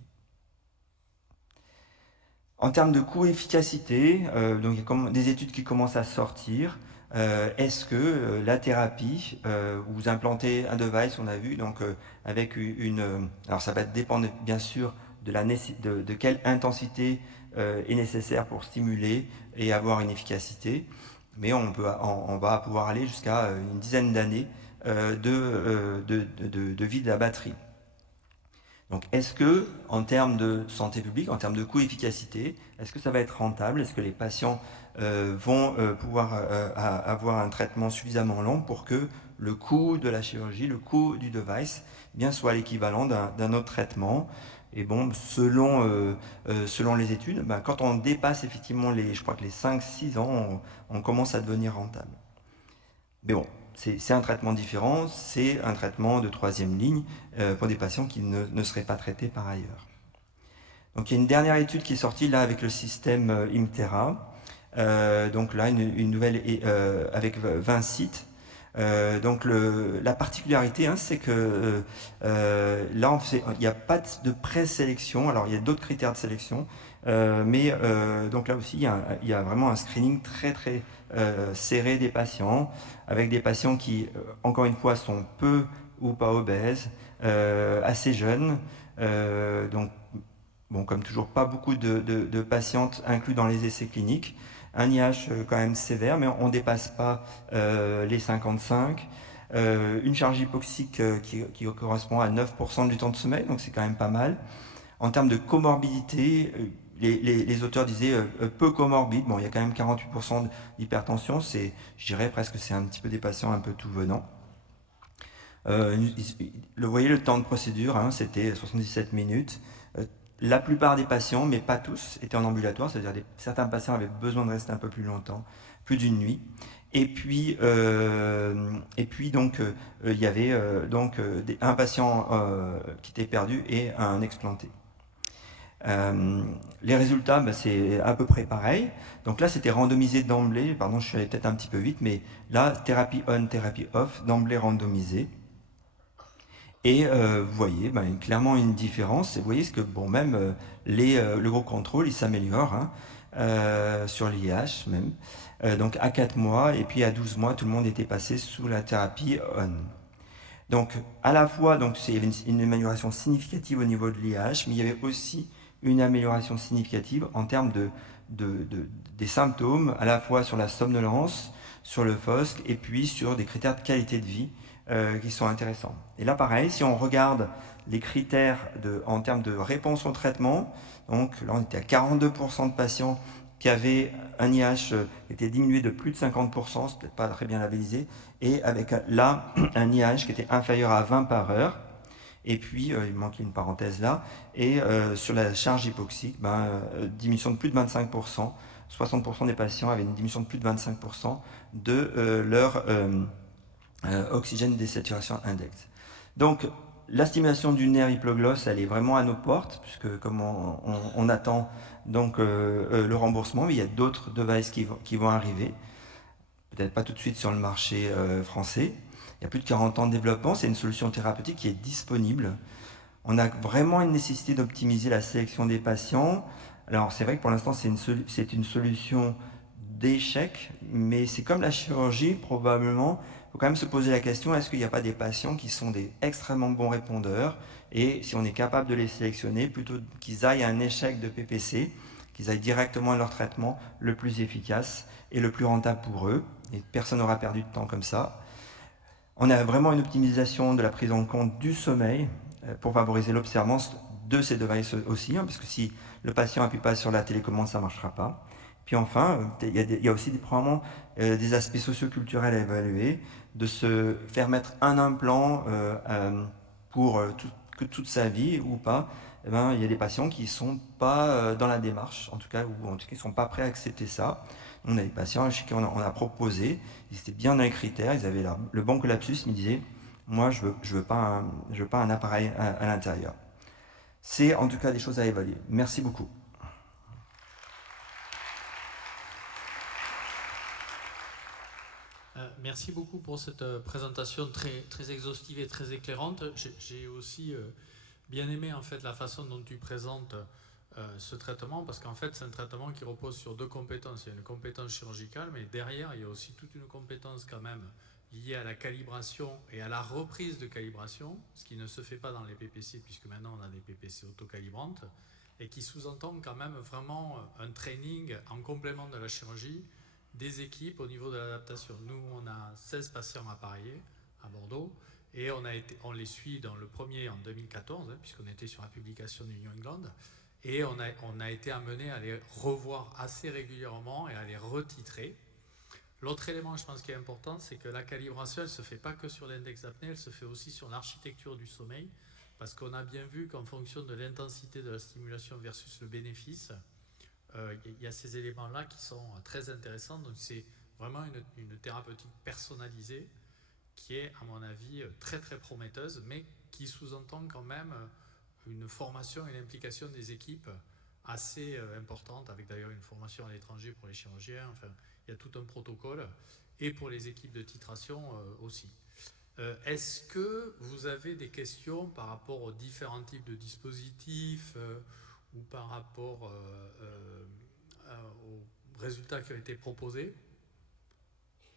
En termes de coût-efficacité, donc il y a des études qui commencent à sortir. Est-ce que la thérapie, vous implantez un device, on a vu, donc avec alors ça va dépendre bien sûr de quelle intensité est nécessaire pour stimuler et avoir une efficacité, mais on va pouvoir aller jusqu'à une dizaine d'années de vie de la batterie. Donc est-ce que, en termes de santé publique, en termes de coût-efficacité, est-ce que ça va être rentable? Est-ce que les patients vont pouvoir avoir un traitement suffisamment long pour que le coût de la chirurgie, le coût du device, soit l'équivalent d'un autre traitement? Et selon les études, quand on dépasse effectivement je crois que les 5-6 ans, on commence à devenir rentable. Mais c'est un traitement différent, c'est un traitement de 3e ligne pour des patients qui ne seraient pas traités par ailleurs. Donc il y a une dernière étude qui est sortie là avec le système IMTERA, donc là une nouvelle avec 20 sites. Donc la particularité, c'est que là il n'y a pas de présélection. Alors il y a d'autres critères de sélection, mais donc là aussi il y a vraiment un screening très très serré des patients, avec des patients qui encore une fois sont peu ou pas obèses, assez jeunes, donc comme toujours pas beaucoup de patientes inclus dans les essais cliniques. Un IH quand même sévère, mais on ne dépasse pas les 55. Une charge hypoxique qui correspond à 9% du temps de sommeil, donc c'est quand même pas mal. En termes de comorbidité, les auteurs disaient peu comorbide. Il y a quand même 48% d'hypertension, je dirais presque c'est un petit peu des patients un peu tout venant. Vous voyez, le temps de procédure, c'était 77 minutes. La plupart des patients, mais pas tous, étaient en ambulatoire, c'est-à-dire certains patients avaient besoin de rester un peu plus longtemps, plus d'une nuit. Et puis donc il y avait un patient qui était perdu et un explanté. Les résultats, c'est à peu près pareil. Donc là, c'était randomisé d'emblée. Pardon, je suis allé peut-être un petit peu vite, mais là, thérapie on, thérapie off, d'emblée randomisé. Et vous voyez clairement une différence. Et vous voyez que même le groupe contrôle, il s'améliore sur l'IH même. Donc à 4 mois et puis à 12 mois, tout le monde était passé sous la thérapie on. Donc à la fois, il y avait une amélioration significative au niveau de l'IH, mais il y avait aussi une amélioration significative en termes des symptômes, à la fois sur la somnolence, sur le FOSC et puis sur des critères de qualité de vie qui sont intéressants. Et là, pareil, si on regarde les critères en termes de réponse au traitement, donc là, on était à 42% de patients qui avaient un IH qui était diminué de plus de 50%, c'est peut-être pas très bien labellisé, et avec là, un IH qui était inférieur à 20 par heure. Et puis, il manquait une parenthèse là, et sur la charge hypoxique, diminution de plus de 25%, 60% des patients avaient une diminution de plus de 25% de leur oxygène désaturation index. Donc, la stimulation du nerf hypoglosse, elle est vraiment à nos portes, puisque comme on attend donc, le remboursement, mais il y a d'autres devices qui vont arriver, peut-être pas tout de suite sur le marché français. Il y a plus de 40 ans de développement, c'est une solution thérapeutique qui est disponible. On a vraiment une nécessité d'optimiser la sélection des patients. Alors c'est vrai que pour l'instant c'est une solution d'échec, mais c'est comme la chirurgie, probablement, il faut quand même se poser la question, est-ce qu'il n'y a pas des patients qui sont des extrêmement bons répondeurs, et si on est capable de les sélectionner, plutôt qu'ils aillent à un échec de PPC, qu'ils aillent directement à leur traitement le plus efficace et le plus rentable pour eux, et personne n'aura perdu de temps comme ça. On a vraiment une optimisation de la prise en compte du sommeil pour favoriser l'observance de ces devices aussi, parce que si le patient n'appuie pas sur la télécommande, ça ne marchera pas. Puis enfin, il y a aussi probablement des aspects socioculturels à évaluer, de se faire mettre un implant pour toute sa vie ou pas. Il y a des patients qui ne sont pas dans la démarche, en tout cas, ou en tout cas, qui ne sont pas prêts à accepter ça. On a des patients chez qui on a proposé, ils étaient bien dans les critères, ils avaient le bon collapsus, mais ils disaient, moi je veux pas un appareil à l'intérieur. C'est en tout cas des choses à évaluer. Merci beaucoup. Merci beaucoup pour cette présentation très, très exhaustive et très éclairante. J'ai aussi bien aimé en fait la façon dont tu présentes ce traitement, parce qu'en fait c'est un traitement qui repose sur deux compétences. Il y a une compétence chirurgicale, mais derrière il y a aussi toute une compétence quand même liée à la calibration et à la reprise de calibration, ce qui ne se fait pas dans les PPC, puisque maintenant on a des PPC autocalibrantes, et qui sous-entend quand même vraiment un training en complément de la chirurgie des équipes au niveau de l'adaptation. Nous, on a 16 patients appareillés à Bordeaux, et on les suit dans le premier en 2014, puisqu'on était sur la publication du New England, et on a été amené à les revoir assez régulièrement et à les retitrer. L'autre élément, je pense, qui est important, c'est que la calibration, elle ne se fait pas que sur l'index d'apnée, elle se fait aussi sur l'architecture du sommeil, parce qu'on a bien vu qu'en fonction de l'intensité de la stimulation versus le bénéfice, il y a ces éléments-là qui sont très intéressants. Donc c'est vraiment une thérapeutique personnalisée qui est, à mon avis, très très prometteuse, mais qui sous-entend quand même une formation et une implication des équipes assez importante, avec d'ailleurs une formation à l'étranger pour les chirurgiens. Enfin, il y a tout un protocole, et pour les équipes de titration aussi. Est-ce que vous avez des questions par rapport aux différents types de dispositifs ou par rapport aux résultats qui ont été proposés?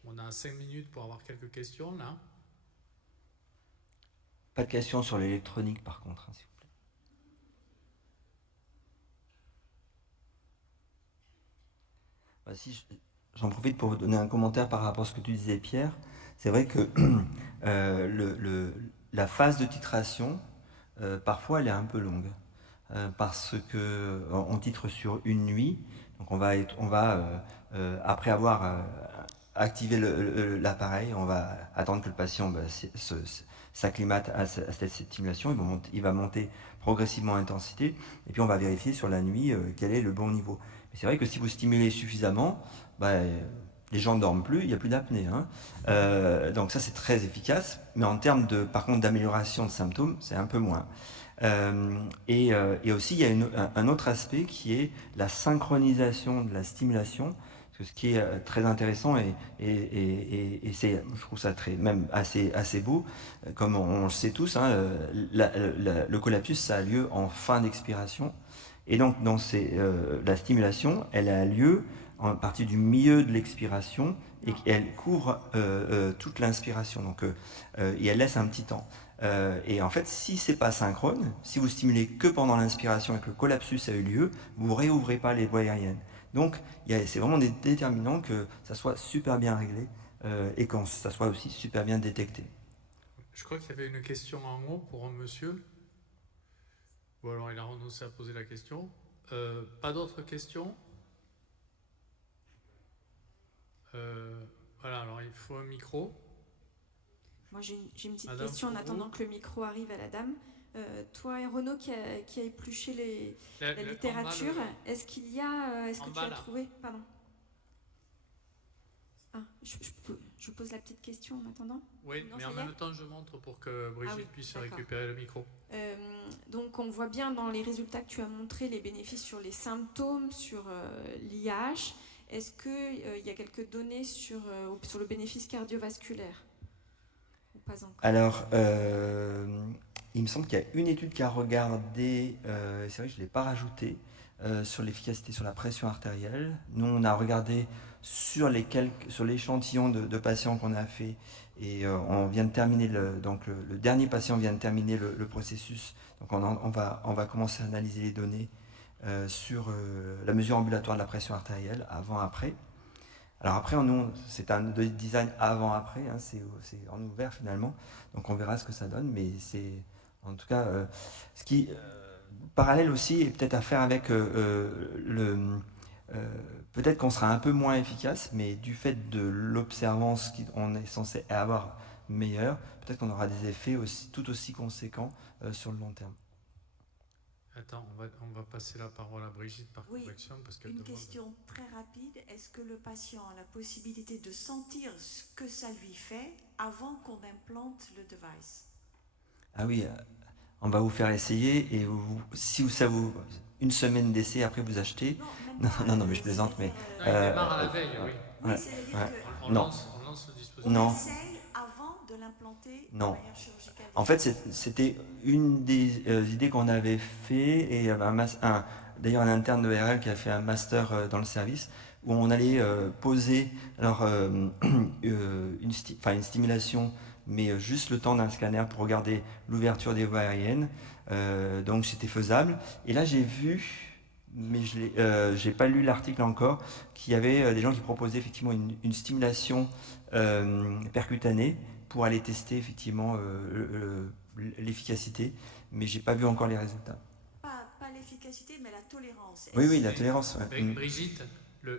On a 5 minutes pour avoir quelques questions là. Pas de questions sur l'électronique par contre, s'il vous plaît. Si j'en profite pour vous donner un commentaire par rapport à ce que tu disais, Pierre. C'est vrai que la phase de titration, parfois, elle est un peu longue. Parce qu'on titre sur une nuit, donc on va après avoir activé l'appareil, on va attendre que le patient s'acclimate à cette stimulation, il va monter progressivement en intensité, et puis on va vérifier sur la nuit quel est le bon niveau. Mais c'est vrai que si vous stimulez suffisamment, les gens ne dorment plus, il n'y a plus d'apnée. Donc ça c'est très efficace, mais en termes par contre d'amélioration de symptômes, c'est un peu moins. Et aussi, il y a un autre aspect qui est la synchronisation de la stimulation, parce que ce qui est très intéressant et je trouve ça même assez beau, comme on le sait tous, le collapsus, ça a lieu en fin d'expiration, et donc la stimulation, elle a lieu en partie du milieu de l'expiration, et elle couvre toute l'inspiration, donc et elle laisse un petit temps. Et en fait, si c'est pas synchrone, si vous stimulez que pendant l'inspiration et que le collapsus a eu lieu, vous réouvrez pas les voies aériennes. Donc, c'est vraiment des déterminants que ça soit super bien réglé et que ça soit aussi super bien détecté. Je crois qu'il y avait une question en haut pour un monsieur. Ou alors il a renoncé à poser la question. Pas d'autres questions? Voilà, alors il faut un micro. Moi, j'ai une petite Madame, question en pour attendant vous. que le micro arrive à la dame. Toi et Renaud qui a épluché la littérature, est-ce qu'il y a... Est-ce que tu as trouvé... Pardon. Ah, je pose la petite question en attendant. Oui, non, mais en même temps, je montre pour que Brigitte puisse récupérer le micro. Donc, on voit bien dans les résultats que tu as montrés les bénéfices sur les symptômes, sur l'IAH. Est-ce qu'il y a quelques données sur le bénéfice cardiovasculaire? Ou pas encore? Alors, il me semble qu'il y a une étude qui a regardé, c'est vrai que je ne l'ai pas rajouté, sur l'efficacité sur la pression artérielle. Nous, on a regardé sur l'échantillon de patients qu'on a fait, et on vient de terminer le dernier patient vient de terminer le processus. Donc on va commencer à analyser les données sur la mesure ambulatoire de la pression artérielle avant-après. Alors après, c'est un design avant-après, hein, c'est en ouvert finalement, donc on verra ce que ça donne, mais c'est en tout cas ce qui parallèle aussi est peut-être à faire avec peut-être qu'on sera un peu moins efficace, mais du fait de l'observance qu'on est censé avoir meilleure, peut-être qu'on aura des effets tout aussi conséquents sur le long terme. Attends, on va passer la parole à Brigitte par correction. Parce qu'elle une question très rapide. Est-ce que le patient a la possibilité de sentir ce que ça lui fait avant qu'on implante le device? Ah oui, on va vous faire essayer, et si ça vous... Une semaine d'essai, après vous achetez. Non, mais je plaisante, mais... il démarre à la veille, oui. Oui, c'est-à-dire que... On lance le dispositif. Non. On essaye avant de l'implanter de manière chirurgicale. En fait, c'était une des idées qu'on avait fait, et il y avait d'ailleurs un interne de RL qui a fait un master dans le service, où on allait poser une stimulation, mais juste le temps d'un scanner pour regarder l'ouverture des voies aériennes. Donc c'était faisable. Et là j'ai vu, mais j'ai pas lu l'article encore, qu'il y avait des gens qui proposaient effectivement une stimulation percutanée pour aller tester effectivement l'efficacité, mais j'ai pas vu encore les résultats. Pas l'efficacité, mais la tolérance. Oui, la tolérance. Ouais. Brigitte,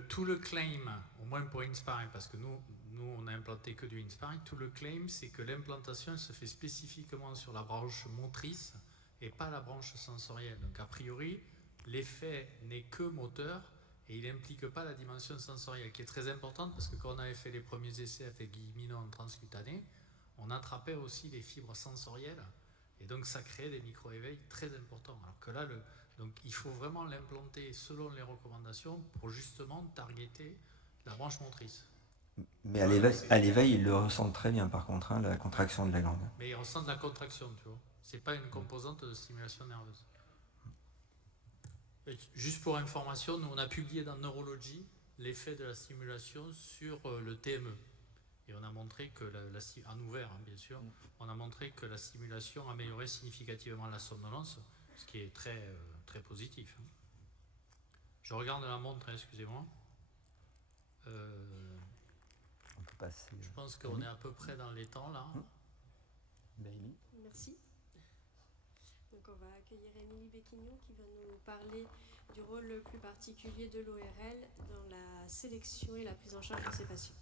tout le claim, au moins pour Inspiring, parce que nous on a implanté que du Inspiring, tout le claim c'est que l'implantation se fait spécifiquement sur la branche motrice et pas la branche sensorielle. Donc a priori, l'effet n'est que moteur et il n'implique pas la dimension sensorielle, qui est très importante parce que quand on avait fait les premiers essais avec Guy Minon transcutané, on attrapait aussi les fibres sensorielles et donc ça créait des micro-éveils très importants. Alors que là, donc il faut vraiment l'implanter selon les recommandations pour justement targeter la branche motrice. Mais à l'éveil, ils le ressentent très bien par contre, hein, la contraction de la glande. Mais ils ressentent la contraction, tu vois. C'est pas une composante de stimulation nerveuse. Et juste pour information, nous on a publié dans Neurology l'effet de la stimulation sur le TME. Et on a montré que, en ouvert hein, bien sûr, on a montré que la stimulation améliorait significativement la somnolence, ce qui est très, très positif. Hein. Je regarde la montre, excusez-moi. On peut passer. Je pense qu'on est à peu près dans les temps là. Bailey. Merci. Donc on va accueillir Émilie Béquignon qui va nous parler du rôle le plus particulier de l'ORL dans la sélection et la prise en charge de ces patients.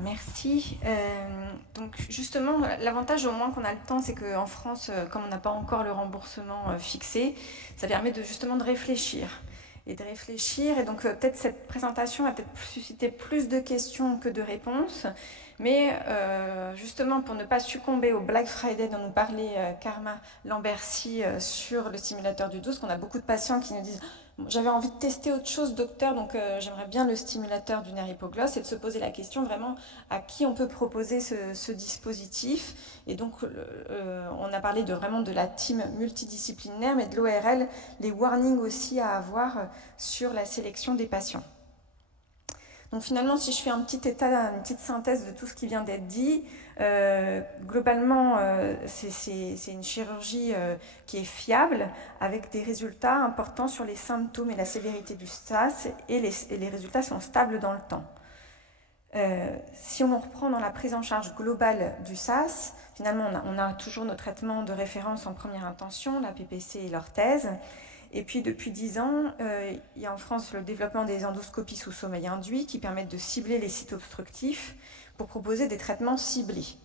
Merci. Donc justement, l'avantage au moins qu'on a le temps, c'est qu'en France, comme on n'a pas encore le remboursement fixé, ça permet justement de réfléchir. Et donc peut-être cette présentation va peut-être susciter plus de questions que de réponses. Mais justement, pour ne pas succomber au Black Friday dont nous parlait Karma Lambercy sur le stimulateur du 12, qu'on a beaucoup de patients qui nous disent « J'avais envie de tester autre chose, docteur, donc j'aimerais bien le stimulateur du nerf hypoglosse » et de se poser la question vraiment à qui on peut proposer ce dispositif. Et donc, on a parlé vraiment de la team multidisciplinaire, mais de l'ORL, les warnings aussi à avoir sur la sélection des patients. Donc finalement, si je fais une petite synthèse de tout ce qui vient d'être dit, globalement, c'est une chirurgie qui est fiable, avec des résultats importants sur les symptômes et la sévérité du SAS, et les résultats sont stables dans le temps. Si on reprend dans la prise en charge globale du SAS, finalement, on a toujours nos traitements de référence en première intention, la PPC et l'orthèse. Et puis depuis 10 ans, il y a en France le développement des endoscopies sous sommeil induit qui permettent de cibler les sites obstructifs pour proposer des traitements ciblés.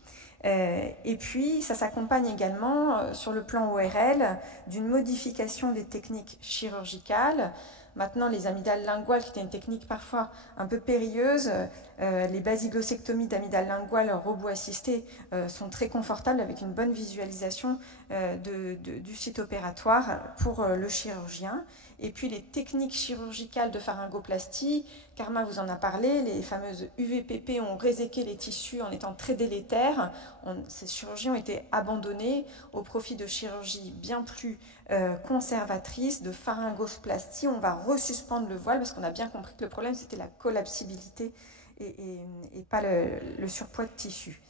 Et puis ça s'accompagne également sur le plan ORL d'une modification des techniques chirurgicales. Maintenant, les amygdales linguales, qui étaient une technique parfois un peu périlleuse, les basiglosectomies d'amygdales linguales robot assistées sont très confortables avec une bonne visualisation du site opératoire pour le chirurgien. Et puis les techniques chirurgicales de pharyngoplastie, Karma vous en a parlé, les fameuses UVPP ont réséqué les tissus en étant très délétères. Ces chirurgies ont été abandonnées au profit de chirurgies bien plus conservatrices, de pharyngoplastie. On va resuspendre le voile parce qu'on a bien compris que le problème c'était la collapsibilité et pas le surpoids de tissu.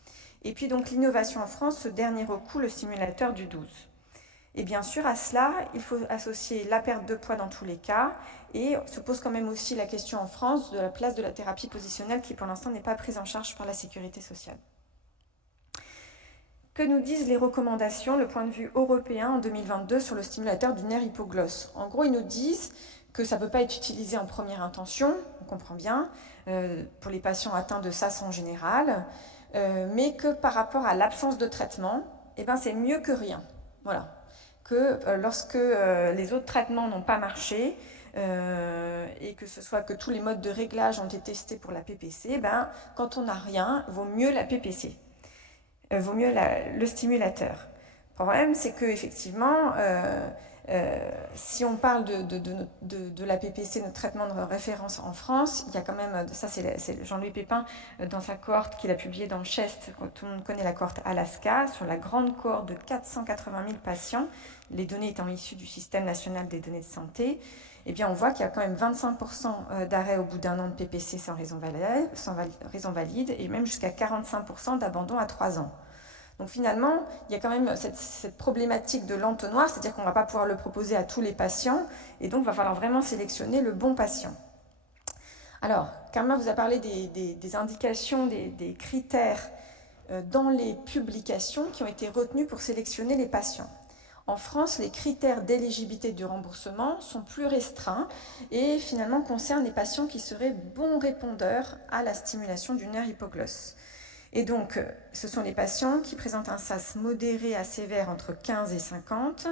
Et puis donc l'innovation en France, ce dernier recours, le stimulateur du 12. Et bien sûr, à cela, il faut associer la perte de poids dans tous les cas, et se pose quand même aussi la question en France de la place de la thérapie positionnelle qui pour l'instant n'est pas prise en charge par la sécurité sociale. Que nous disent les recommandations, le point de vue européen en 2022 sur le stimulateur du nerf hypoglosse? En gros, ils nous disent que ça ne peut pas être utilisé en première intention, on comprend bien, pour les patients atteints de SAS en général, mais que par rapport à l'absence de traitement, eh ben, c'est mieux que rien. Voilà. Que lorsque les autres traitements n'ont pas marché, et que ce soit que tous les modes de réglage ont été testés pour la PPC, ben, quand on n'a rien, vaut mieux la PPC, vaut mieux le stimulateur. Le problème, c'est qu'effectivement, si on parle de la PPC, notre traitement de référence en France, il y a quand même, ça c'est Jean-Louis Pépin dans sa cohorte qu'il a publiée dans le CHEST, tout le monde connaît la cohorte Alaska, sur la grande cohorte de 480 000 patients, les données étant issues du système national des données de santé, eh bien on voit qu'il y a quand même 25% d'arrêt au bout d'un an de PPC sans raison valide, et même jusqu'à 45% d'abandon à 3 ans. Donc finalement, il y a quand même cette problématique de l'entonnoir, c'est-à-dire qu'on ne va pas pouvoir le proposer à tous les patients, et donc il va falloir vraiment sélectionner le bon patient. Alors, Karma vous a parlé des indications, des critères dans les publications qui ont été retenus pour sélectionner les patients. En France, les critères d'éligibilité du remboursement sont plus restreints et finalement concernent les patients qui seraient bons répondeurs à la stimulation du nerf hypoglosse. Et donc, ce sont les patients qui présentent un SAS modéré à sévère entre 15 et 50,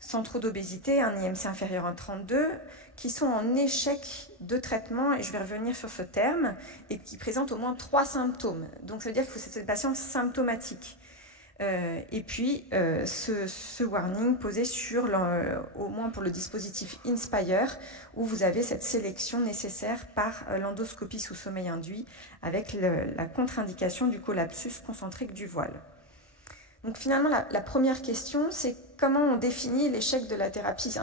sans trop d'obésité, un IMC inférieur à 32, qui sont en échec de traitement, et je vais revenir sur ce terme, et qui présentent au moins 3 symptômes. Donc, ça veut dire qu'il faut que c'est des patients symptomatiques. Et puis, ce warning posé sur, au moins pour le dispositif Inspire, où vous avez cette sélection nécessaire par l'endoscopie sous sommeil induit, avec la contre-indication du collapsus concentrique du voile. Donc finalement, la première question, c'est comment on définit l'échec de la thérapie.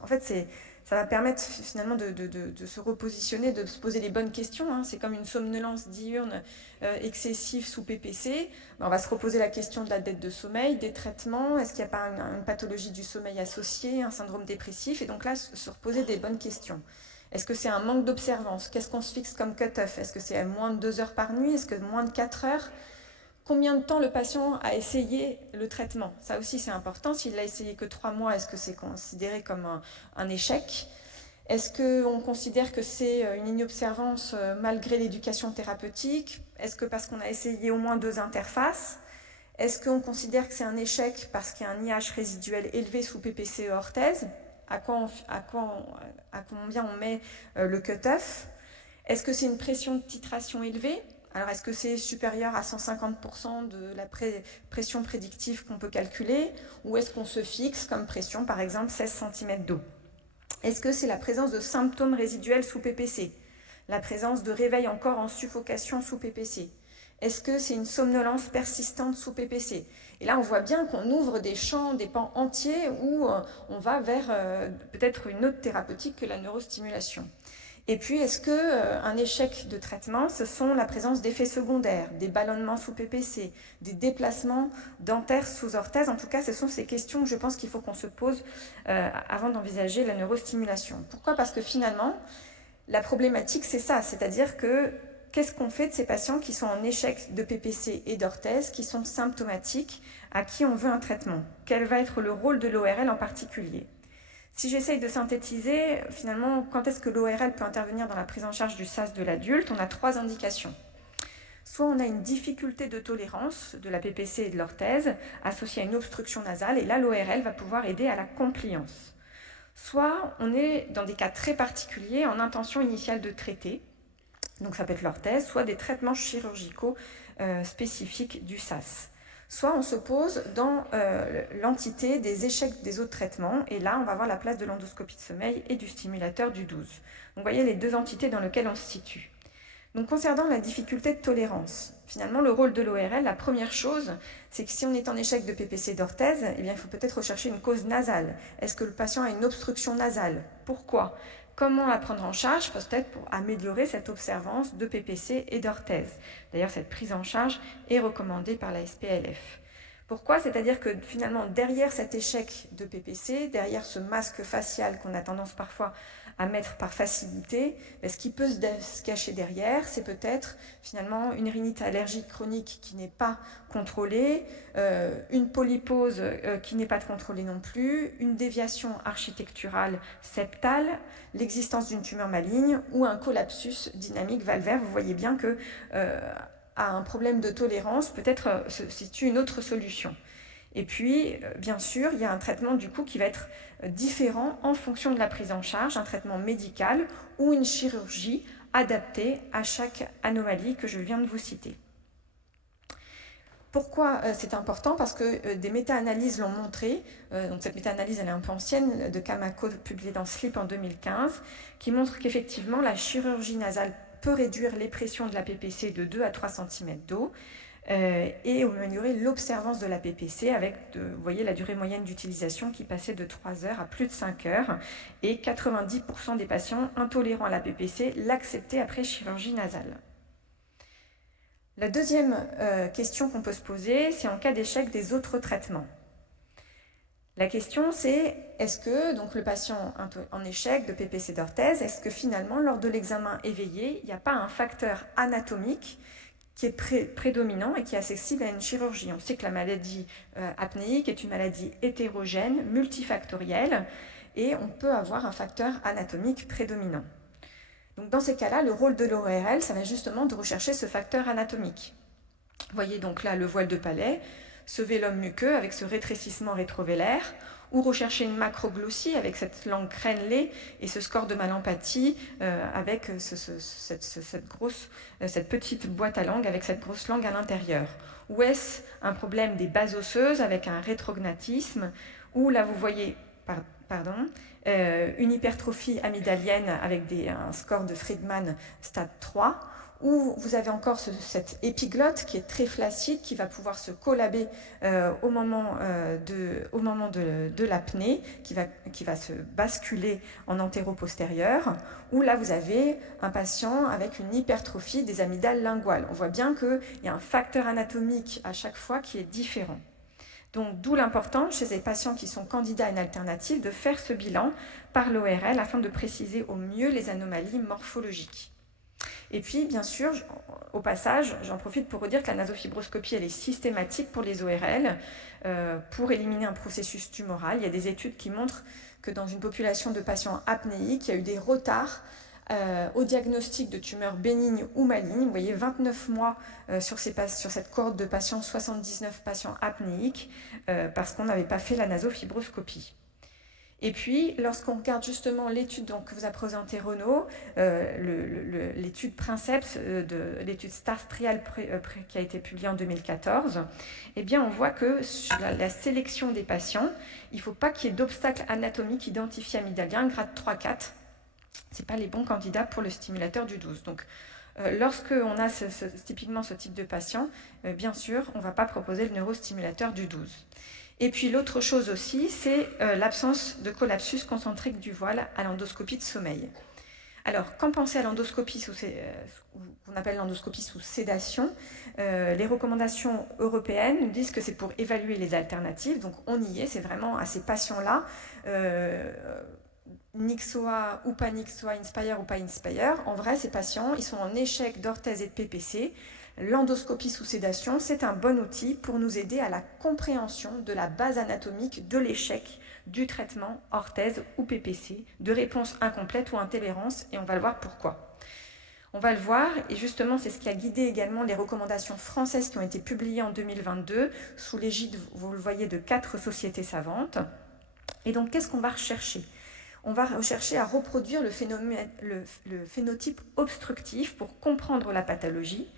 En fait, ça va permettre finalement de se repositionner, de se poser les bonnes questions. Hein. C'est comme une somnolence diurne excessive sous PPC. On va se reposer la question de la dette de sommeil, des traitements, est-ce qu'il n'y a pas une pathologie du sommeil associée, un syndrome dépressif, et donc là, se reposer des bonnes questions. Est-ce que c'est un manque d'observance? Qu'est-ce qu'on se fixe comme cut-off? Est-ce que c'est moins de 2 heures par nuit? Est-ce que moins de 4 heures? Combien de temps le patient a essayé le traitement? Ça aussi, c'est important. S'il l'a essayé que 3 mois, est-ce que c'est considéré comme un échec? Est-ce qu'on considère que c'est une inobservance malgré l'éducation thérapeutique? Est-ce que parce qu'on a essayé au moins 2 interfaces? Est-ce qu'on considère que c'est un échec parce qu'il y a un IH résiduel élevé sous PPC et orthèse? À combien on met le cut-off? Est-ce que c'est une pression de titration élevée? Alors, est-ce que c'est supérieur à 150% de la pression prédictive qu'on peut calculer? Ou est-ce qu'on se fixe comme pression, par exemple, 16 cm d'eau? Est-ce que c'est la présence de symptômes résiduels sous PPC? La présence de réveil encore en suffocation sous PPC? Est-ce que c'est une somnolence persistante sous PPC? Et là, on voit bien qu'on ouvre des champs, des pans entiers où on va vers peut-être une autre thérapeutique que la neurostimulation. Et puis, est-ce qu'un échec de traitement, ce sont la présence d'effets secondaires, des ballonnements sous PPC, des déplacements dentaires sous orthèse? En tout cas, ce sont ces questions que je pense qu'il faut qu'on se pose avant d'envisager la neurostimulation. Pourquoi? Parce que finalement, la problématique, c'est ça, c'est-à-dire que qu'est-ce qu'on fait de ces patients qui sont en échec de PPC et d'orthèse, qui sont symptomatiques, à qui on veut un traitement? Quel va être le rôle de l'ORL en particulier? Si j'essaye de synthétiser, finalement, quand est-ce que l'ORL peut intervenir dans la prise en charge du SAS de l'adulte? On a 3 indications. Soit on a une difficulté de tolérance de la PPC et de l'orthèse associée à une obstruction nasale, et là l'ORL va pouvoir aider à la compliance. Soit on est dans des cas très particuliers en intention initiale de traiter, donc ça peut être l'orthèse, soit des traitements chirurgicaux spécifiques du SAS. Soit on se pose dans l'entité des échecs des autres traitements, et là on va voir la place de l'endoscopie de sommeil et du stimulateur du 12. Donc vous voyez les 2 entités dans lesquelles on se situe. Donc concernant la difficulté de tolérance, finalement le rôle de l'ORL, la première chose, c'est que si on est en échec de PPC d'orthèse, eh bien, il faut peut-être rechercher une cause nasale. Est-ce que le patient a une obstruction nasale? Pourquoi? Comment la prendre en charge? Peut-être pour améliorer cette observance de PPC et d'orthèse. D'ailleurs, cette prise en charge est recommandée par la SPLF. Pourquoi? C'est-à-dire que finalement, derrière cet échec de PPC, derrière ce masque facial qu'on a tendance parfois à mettre par facilité, ce qui peut se cacher derrière, c'est peut-être finalement une rhinite allergique chronique qui n'est pas contrôlée, une polypose qui n'est pas contrôlée non plus, une déviation architecturale septale, l'existence d'une tumeur maligne ou un collapsus dynamique valvaire. Vous voyez bien que à un problème de tolérance, peut-être se situe une autre solution. Et puis, bien sûr, il y a un traitement du coup qui va être différent en fonction de la prise en charge, un traitement médical ou une chirurgie adaptée à chaque anomalie que je viens de vous citer. Pourquoi c'est important? Parce que des méta-analyses l'ont montré, donc cette méta-analyse elle est un peu ancienne, de Kamako publiée dans Sleep en 2015, qui montre qu'effectivement la chirurgie nasale peut réduire les pressions de la PPC de 2 à 3 cm d'eau et améliorer l'observance de la PPC avec, vous voyez, la durée moyenne d'utilisation qui passait de 3 heures à plus de 5 heures et 90% des patients intolérants à la PPC l'acceptaient après chirurgie nasale. La deuxième question qu'on peut se poser, c'est en cas d'échec des autres traitements. La question c'est, est-ce que donc, le patient en échec de PPC d'orthèse, est-ce que finalement lors de l'examen éveillé, il n'y a pas un facteur anatomique qui est prédominant et qui est accessible à une chirurgie? On sait que la maladie apnéique est une maladie hétérogène, multifactorielle, et on peut avoir un facteur anatomique prédominant. Donc dans ces cas-là, le rôle de l'ORL, ça va justement de rechercher ce facteur anatomique. Vous voyez donc là le voile de Palais, ce vélum muqueux avec ce rétrécissement rétrovélaire, ou rechercher une macroglossie avec cette langue crénelée et ce score de Mallampati avec cette petite boîte à langue avec cette grosse langue à l'intérieur. Ou est-ce un problème des bases osseuses avec un rétrognatisme, ou là vous voyez une hypertrophie amygdalienne avec un score de Friedman stade 3, où vous avez encore cette épiglotte qui est très flaccide, qui va pouvoir se collaber au moment de l'apnée, qui va se basculer en antéro-postérieur, où là vous avez un patient avec une hypertrophie des amygdales linguales. On voit bien qu'il y a un facteur anatomique à chaque fois qui est différent. Donc d'où l'importance chez les patients qui sont candidats à une alternative de faire ce bilan par l'ORL afin de préciser au mieux les anomalies morphologiques. Et puis, bien sûr, au passage, j'en profite pour redire que la nasofibroscopie, elle est systématique pour les ORL pour éliminer un processus tumoral. Il y a des études qui montrent que dans une population de patients apnéiques, il y a eu des retards au diagnostic de tumeurs bénignes ou malignes. Vous voyez, 29 mois sur cette cohorte de patients, 79 patients apnéiques, parce qu'on n'avait pas fait la nasofibroscopie. Et puis, lorsqu'on regarde justement l'étude que vous a présentée Renaud, l'étude Princeps, l'étude STARS Trial qui a été publiée en 2014, eh bien, on voit que sur la sélection des patients, il ne faut pas qu'il y ait d'obstacles anatomiques identifiés amygdaliens, grade 3-4. Ce n'est pas les bons candidats pour le stimulateur du 12. Donc, lorsqu'on a typiquement ce type de patient, bien sûr, on ne va pas proposer le neurostimulateur du 12. Et puis l'autre chose aussi, c'est l'absence de collapsus concentrique du voile à l'endoscopie de sommeil. Alors, quand penser à l'endoscopie qu'on appelle l'endoscopie sous sédation, les recommandations européennes nous disent que c'est pour évaluer les alternatives. Donc, on y est, c'est vraiment à ces patients-là, Nyxoah ou pas Nyxoah, Inspire ou pas Inspire. En vrai, ces patients, ils sont en échec d'orthèse et de PPC. L'endoscopie sous sédation, c'est un bon outil pour nous aider à la compréhension de la base anatomique de l'échec du traitement orthèse ou PPC, de réponse incomplète ou intolérance, et on va le voir pourquoi. On va le voir, et justement, c'est ce qui a guidé également les recommandations françaises qui ont été publiées en 2022, sous l'égide, vous le voyez, de 4 sociétés savantes. Et donc, qu'est-ce qu'on va rechercher ? On va rechercher à reproduire le phénotype obstructif pour comprendre la pathologie,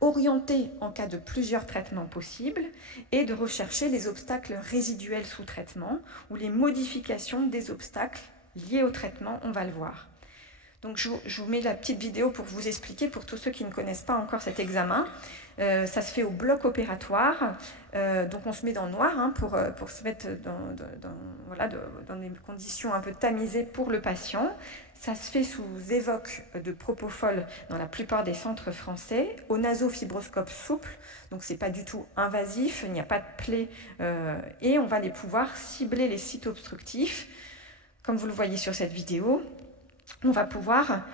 orienter en cas de plusieurs traitements possibles et de rechercher les obstacles résiduels sous traitement ou les modifications des obstacles liés au traitement, on va le voir. Donc je vous mets la petite vidéo pour vous expliquer, pour tous ceux qui ne connaissent pas encore cet examen. Ça se fait au bloc opératoire, donc on se met dans le noir pour se mettre dans des conditions un peu tamisées pour le patient. Ça se fait sous évoque de propofol dans la plupart des centres français, au nasofibroscope souple, donc c'est pas du tout invasif, il n'y a pas de plaie, et on va pouvoir cibler les sites obstructifs. Comme vous le voyez sur cette vidéo, on va pouvoir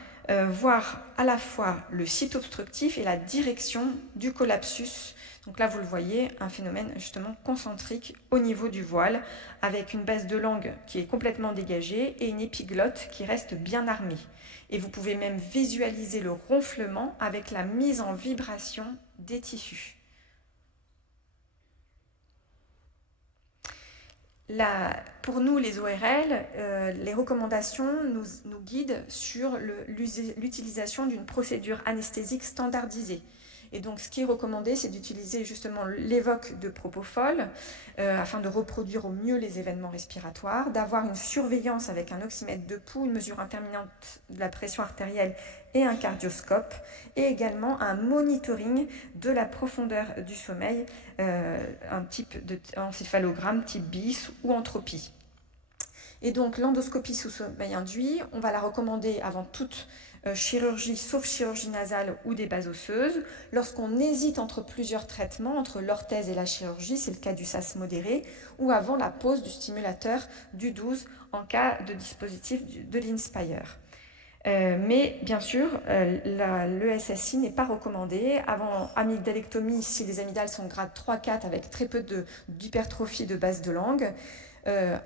voir à la fois le site obstructif et la direction du collapsus. Donc là, vous le voyez, un phénomène justement concentrique au niveau du voile, avec une base de langue qui est complètement dégagée et une épiglotte qui reste bien armée. Et vous pouvez même visualiser le ronflement avec la mise en vibration des tissus. Pour nous, les ORL, les recommandations nous guident sur l'utilisation d'une procédure anesthésique standardisée. Et donc, ce qui est recommandé, c'est d'utiliser justement l'évoque de propofol afin de reproduire au mieux les événements respiratoires, d'avoir une surveillance avec un oxymètre de pouls, une mesure intermittente de la pression artérielle et un cardioscope, et également un monitoring de la profondeur du sommeil, un type d'encéphalogramme type BIS ou entropie. Et donc, l'endoscopie sous sommeil induit, on va la recommander avant toute chirurgie, sauf chirurgie nasale ou des bases osseuses. Lorsqu'on hésite entre plusieurs traitements, entre l'orthèse et la chirurgie, c'est le cas du SAS modéré, ou avant la pose du stimulateur du 12 en cas de dispositif de l'Inspire. Mais bien sûr, l'ESSI n'est pas recommandé. Avant amygdalectomie, si les amygdales sont grade 3-4 avec très peu d'hypertrophie de base de langue.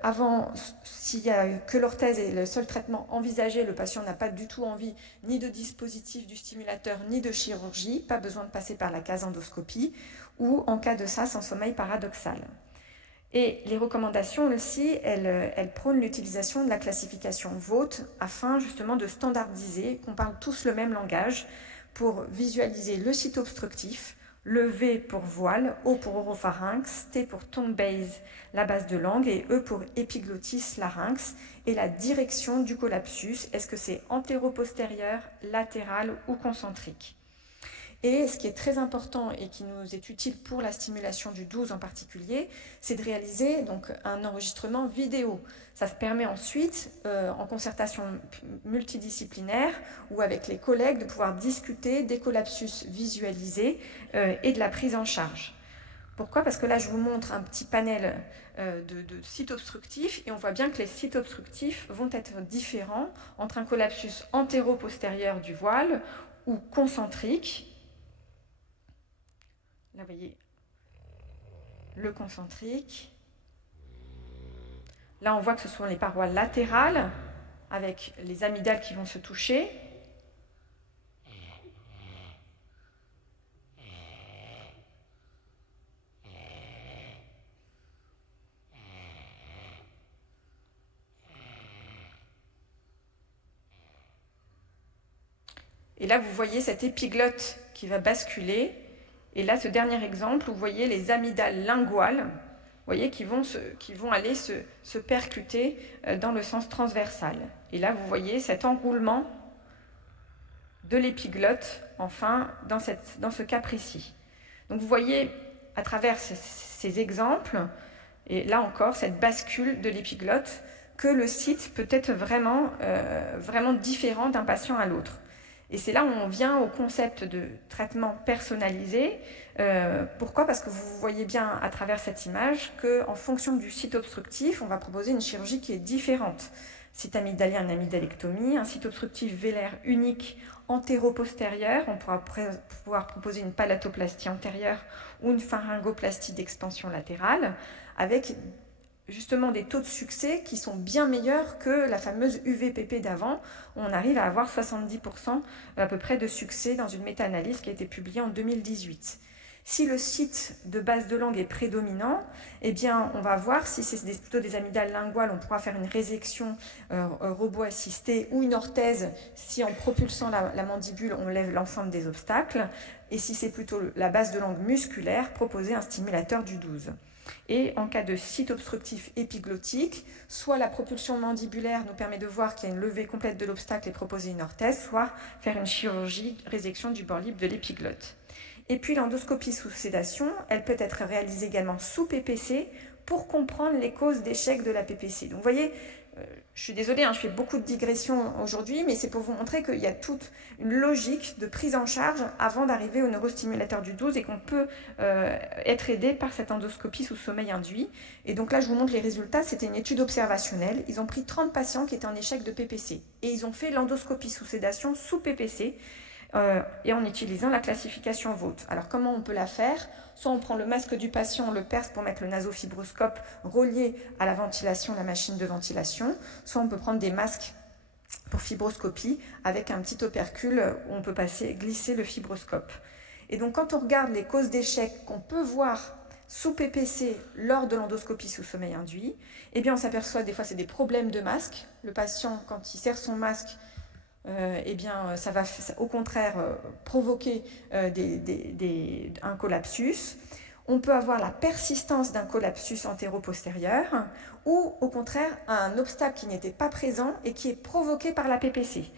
Avant, s'il n'y a que l'orthèse et le seul traitement envisagé, le patient n'a pas du tout envie ni de dispositif du stimulateur ni de chirurgie, pas besoin de passer par la case endoscopie, ou en cas de SAS en sommeil paradoxal. Et les recommandations aussi, elles prônent l'utilisation de la classification VOTE afin justement de standardiser, qu'on parle tous le même langage pour visualiser le site obstructif, le V pour voile, O pour oropharynx, T pour tongue base, la base de langue, et E pour épiglottis, larynx, et la direction du collapsus, est-ce que c'est antéro-postérieur, latéral ou concentrique. Et ce qui est très important et qui nous est utile pour la stimulation du 12 en particulier, c'est de réaliser donc un enregistrement vidéo. Ça se permet ensuite, en concertation multidisciplinaire ou avec les collègues, de pouvoir discuter des collapsus visualisés et de la prise en charge. Pourquoi ? Parce que là, je vous montre un petit panel de sites obstructifs et on voit bien que les sites obstructifs vont être différents entre un collapsus antéro-postérieur du voile ou concentrique. Là, vous voyez le concentrique. Là, on voit que ce sont les parois latérales avec les amygdales qui vont se toucher. Et là, vous voyez cette épiglotte qui va basculer. Et là, ce dernier exemple, vous voyez les amygdales linguales, vous voyez, qui vont aller se percuter dans le sens transversal. Et là, vous voyez cet enroulement de l'épiglotte, enfin, dans ce cas précis. Donc, vous voyez, à travers ces exemples, et là encore, cette bascule de l'épiglotte que le site peut être vraiment différent d'un patient à l'autre. Et c'est là où on vient au concept de traitement personnalisé. Pourquoi ? Parce que vous voyez bien à travers cette image qu'en fonction du site obstructif, on va proposer une chirurgie qui est différente. Site amygdalien, une amygdalectomie, un site obstructif vélaire unique antéro-postérieur, on pourra pouvoir proposer une palatoplastie antérieure ou une pharyngoplastie d'expansion latérale, avec justement des taux de succès qui sont bien meilleurs que la fameuse UVPP d'avant. On arrive à avoir 70% à peu près de succès dans une méta-analyse qui a été publiée en 2018. Si le site de base de langue est prédominant, eh bien, on va voir si c'est plutôt des amygdales linguales, on pourra faire une résection robot-assistée ou une orthèse si en propulsant la mandibule, on lève l'ensemble des obstacles. Et si c'est plutôt la base de langue musculaire, proposer un stimulateur du 12. Et en cas de site obstructif épiglottique, soit la propulsion mandibulaire nous permet de voir qu'il y a une levée complète de l'obstacle et proposer une orthèse, soit faire une chirurgie, résection du bord libre de l'épiglotte. Et puis l'endoscopie sous sédation, elle peut être réalisée également sous PPC pour comprendre les causes d'échec de la PPC. Donc vous voyez, je suis désolée, je fais beaucoup de digressions aujourd'hui, mais c'est pour vous montrer qu'il y a toute une logique de prise en charge avant d'arriver au neurostimulateur du 12 et qu'on peut être aidé par cette endoscopie sous sommeil induit. Et donc là, je vous montre les résultats. C'était une étude observationnelle. Ils ont pris 30 patients qui étaient en échec de PPC et ils ont fait l'endoscopie sous sédation sous PPC et en utilisant la classification Vaught. Alors comment on peut la faire ? Soit on prend le masque du patient, on le perce pour mettre le nasofibroscope relié à la ventilation, la machine de ventilation, soit on peut prendre des masques pour fibroscopie avec un petit opercule où on peut glisser le fibroscope. Et donc quand on regarde les causes d'échec qu'on peut voir sous PPC lors de l'endoscopie sous sommeil induit, eh bien on s'aperçoit des fois c'est des problèmes de masque. Le patient, quand il serre son masque, eh bien, ça va au contraire provoquer un collapsus. On peut avoir la persistance d'un collapsus antéro-postérieur ou au contraire un obstacle qui n'était pas présent et qui est provoqué par la PPC.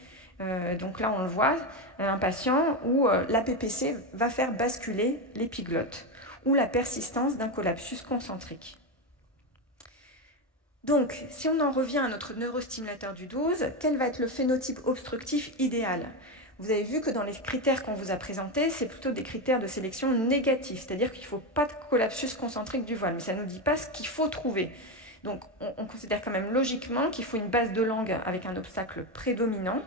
Donc là, on le voit, un patient où la PPC va faire basculer l'épiglotte ou la persistance d'un collapsus concentrique. Donc, si on en revient à notre neurostimulateur du 12, quel va être le phénotype obstructif idéal ? Vous avez vu que dans les critères qu'on vous a présentés, c'est plutôt des critères de sélection négatifs, c'est-à-dire qu'il ne faut pas de collapsus concentrique du voile, mais ça ne nous dit pas ce qu'il faut trouver. Donc, on considère quand même logiquement qu'il faut une base de langue avec un obstacle prédominant,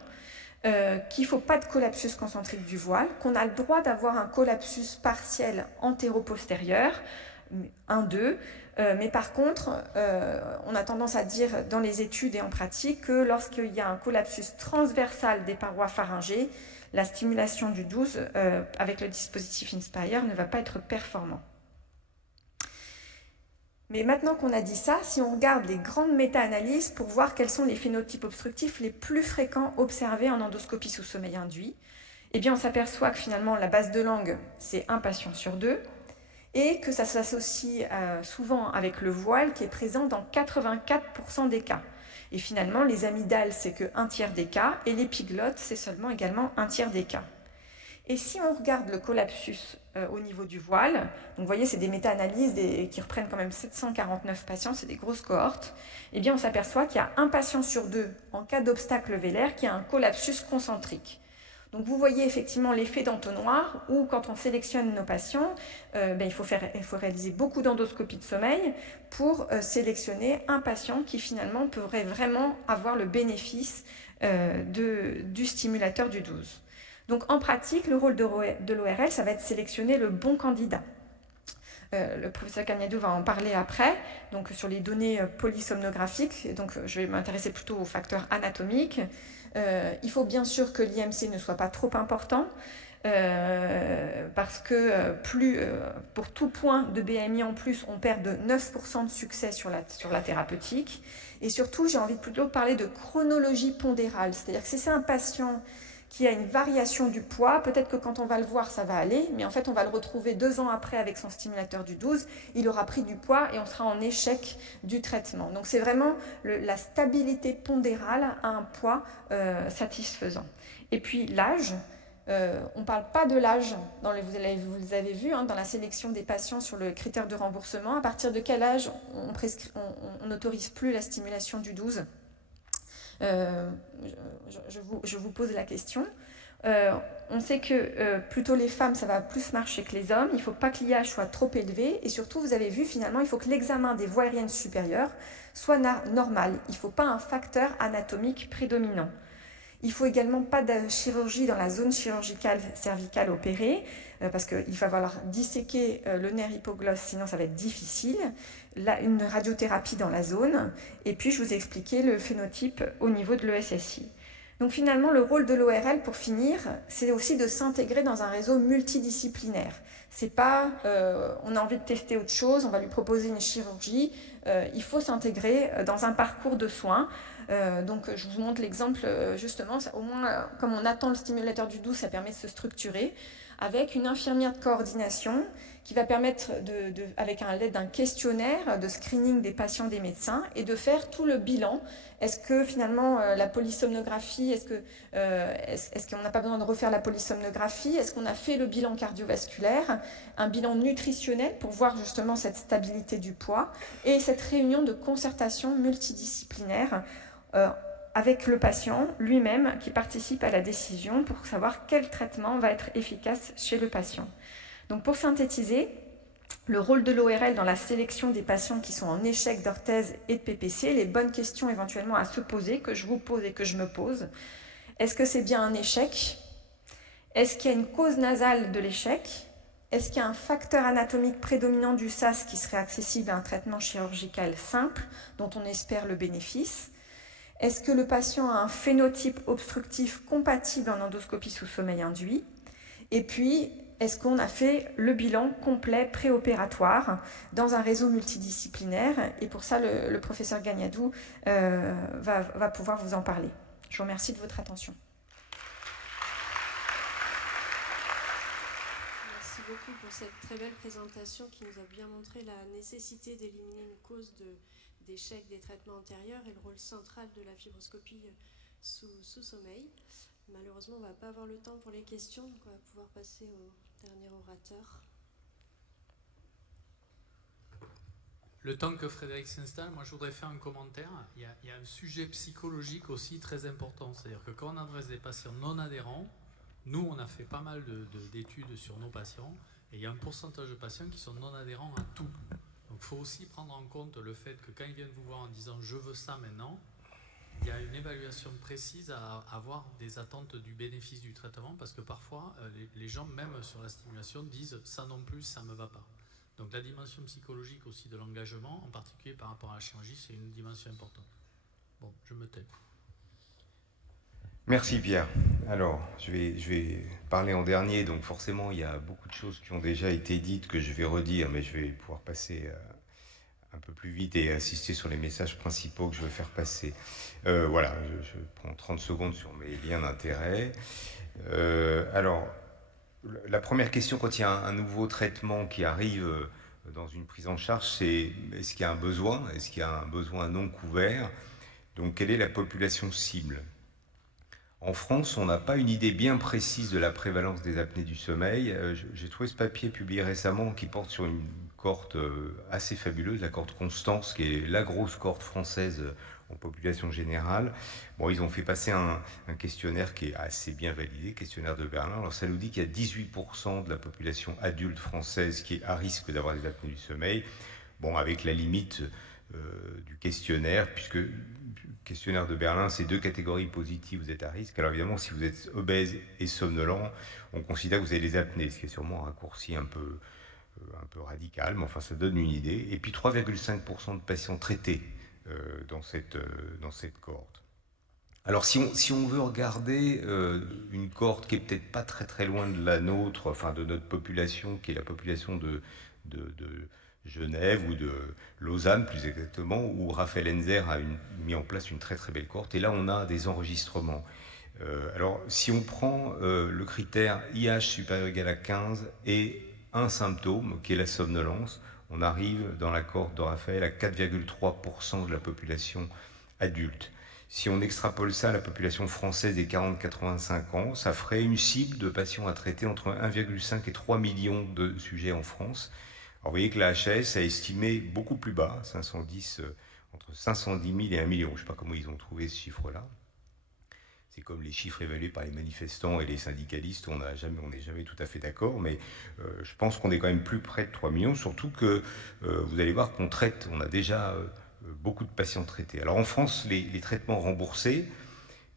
qu'il ne faut pas de collapsus concentrique du voile, qu'on a le droit d'avoir un collapsus partiel antéro-postérieur, 1-2, mais par contre, on a tendance à dire dans les études et en pratique que lorsqu'il y a un collapsus transversal des parois pharyngées, la stimulation du 12 avec le dispositif Inspire ne va pas être performant. Mais maintenant qu'on a dit ça, si on regarde les grandes méta-analyses pour voir quels sont les phénotypes obstructifs les plus fréquents observés en endoscopie sous sommeil induit, eh bien on s'aperçoit que finalement la base de langue, c'est un patient sur 2, et que ça s'associe souvent avec le voile qui est présent dans 84% des cas. Et finalement, les amygdales, c'est que 1/3 des cas, et l'épiglotte, c'est seulement également 1/3 des cas. Et si on regarde le collapsus au niveau du voile, donc vous voyez, c'est des méta-analyses qui reprennent quand même 749 patients, c'est des grosses cohortes, eh bien on s'aperçoit qu'il y a un patient sur 2 en cas d'obstacle vélaire qui a un collapsus concentrique. Donc vous voyez effectivement l'effet d'entonnoir où quand on sélectionne nos patients, il faut réaliser beaucoup d'endoscopies de sommeil pour sélectionner un patient qui finalement pourrait vraiment avoir le bénéfice du stimulateur du 12. Donc en pratique, le rôle de l'ORL, ça va être sélectionner le bon candidat. Le professeur Cagnado va en parler après, donc sur les données polysomnographiques, donc je vais m'intéresser plutôt aux facteurs anatomiques. Il faut bien sûr que l'IMC ne soit pas trop important, parce que pour tout point de BMI en plus, on perd de 9% de succès sur la thérapeutique. Et surtout, j'ai envie de plutôt parler de chronologie pondérale, c'est-à-dire que si c'est un patient qui a une variation du poids, peut-être que quand on va le voir, ça va aller, mais en fait, on va le retrouver 2 ans après avec son stimulateur du 12, il aura pris du poids et on sera en échec du traitement. Donc, c'est vraiment la stabilité pondérale à un poids satisfaisant. Et puis, l'âge, On ne parle pas de l'âge, vous avez vu dans la sélection des patients sur le critère de remboursement, à partir de quel âge on n'autorise plus la stimulation du 12. Je vous pose la question. On sait que plutôt les femmes, ça va plus marcher que les hommes. Il ne faut pas que l'IH soit trop élevé. Et surtout, vous avez vu, finalement, il faut que l'examen des voies aériennes supérieures soit normal. Il ne faut pas un facteur anatomique prédominant. Il ne faut également pas de chirurgie dans la zone chirurgicale cervicale opérée, parce qu'il va falloir disséquer le nerf hypoglosse, sinon ça va être difficile. Là, une radiothérapie dans la zone. Et puis, je vous ai expliqué le phénotype au niveau de l'ESSI. Donc finalement, le rôle de l'ORL, pour finir, c'est aussi de s'intégrer dans un réseau multidisciplinaire. C'est pas, on a envie de tester autre chose, on va lui proposer une chirurgie. Il faut s'intégrer dans un parcours de soins. Donc je vous montre l'exemple, justement, au moins, comme on attend le stimulateur du 12, ça permet de se structurer, avec une infirmière de coordination qui va permettre, avec l'aide d'un questionnaire de screening des patients des médecins, et de faire tout le bilan. Est-ce que finalement la polysomnographie, est-ce qu'on n'a pas besoin de refaire la polysomnographie? Est-ce qu'on a fait le bilan cardiovasculaire, un bilan nutritionnel pour voir justement cette stabilité du poids, et cette réunion de concertation multidisciplinaire avec le patient lui-même qui participe à la décision pour savoir quel traitement va être efficace chez le patient. Donc pour synthétiser, le rôle de l'ORL dans la sélection des patients qui sont en échec d'orthèse et de PPC, les bonnes questions éventuellement à se poser, que je vous pose et que je me pose. Est-ce que c'est bien un échec? Est-ce qu'il y a une cause nasale de l'échec? Est-ce qu'il y a un facteur anatomique prédominant du SAS qui serait accessible à un traitement chirurgical simple, dont on espère le bénéfice? Est-ce que le patient a un phénotype obstructif compatible en endoscopie sous sommeil induit? Et puis, est-ce qu'on a fait le bilan complet préopératoire dans un réseau multidisciplinaire? Et pour ça, le professeur Gagnadou va pouvoir vous en parler. Je vous remercie de votre attention. Merci beaucoup pour cette très belle présentation qui nous a bien montré la nécessité d'éliminer une cause d'échec des traitements antérieurs et le rôle central de la fibroscopie sous sommeil. Malheureusement, on ne va pas avoir le temps pour les questions, donc on va pouvoir passer au dernier orateur. Le temps que Frédéric s'installe, moi je voudrais faire un commentaire. Il y a un sujet psychologique aussi très important. C'est-à-dire que quand on adresse des patients non adhérents, nous on a fait pas mal d'études sur nos patients, et il y a un pourcentage de patients qui sont non adhérents à tout. Donc il faut aussi prendre en compte le fait que quand ils viennent vous voir en disant « je veux ça maintenant », il y a une évaluation précise à avoir des attentes du bénéfice du traitement, parce que parfois, les gens, même sur la stimulation, disent « ça non plus, ça ne me va pas ». Donc la dimension psychologique aussi de l'engagement, en particulier par rapport à la chirurgie, c'est une dimension importante. Bon, je me tais. Merci Pierre. Alors, je vais parler en dernier, donc forcément, il y a beaucoup de choses qui ont déjà été dites que je vais redire, mais je vais pouvoir passer un peu plus vite et insister sur les messages principaux que je veux faire passer. Voilà, je prends 30 secondes sur mes liens d'intérêt. Alors, la première question, quand il y a un nouveau traitement qui arrive dans une prise en charge, c'est est-ce qu'il y a un besoin? Est-ce qu'il y a un besoin non couvert? Donc, quelle est la population cible? En France, on n'a pas une idée bien précise de la prévalence des apnées du sommeil. J'ai trouvé ce papier publié récemment qui porte sur une cohorte assez fabuleuse, la cohorte Constance, qui est la grosse cohorte française en population générale. Bon, ils ont fait passer un questionnaire qui est assez bien validé, questionnaire de Berlin. Alors ça nous dit qu'il y a 18% de la population adulte française qui est à risque d'avoir des apnées du sommeil. Bon, avec la limite du questionnaire, puisque le questionnaire de Berlin, c'est 2 catégories positives, vous êtes à risque. Alors évidemment, si vous êtes obèse et somnolent, on considère que vous avez des apnées, ce qui est sûrement un raccourci un peu radical, mais enfin ça donne une idée. Et puis 3,5% de patients traités dans cette cohorte. Alors si on veut regarder une cohorte qui est peut-être pas très loin de la nôtre, enfin de notre population, qui est la population de Genève ou de Lausanne plus exactement, où Raphaël Enzer a mis en place une très belle cohorte, et là on a des enregistrements. Alors si on prend le critère IH supérieur ou égal à 15 et un symptôme qui est la somnolence, on arrive dans la cohorte de Raphaël à 4,3% de la population adulte. Si on extrapole ça à la population française des 40-85 ans, ça ferait une cible de patients à traiter entre 1,5 et 3 millions de sujets en France. Alors vous voyez que la HAS a estimé beaucoup plus bas, entre 510 000 et 1 million. Je ne sais pas comment ils ont trouvé ce chiffre-là. C'est comme les chiffres évalués par les manifestants et les syndicalistes, on n'est jamais tout à fait d'accord, mais je pense qu'on est quand même plus près de 3 millions, surtout que vous allez voir on a déjà beaucoup de patients traités. Alors en France, les traitements remboursés,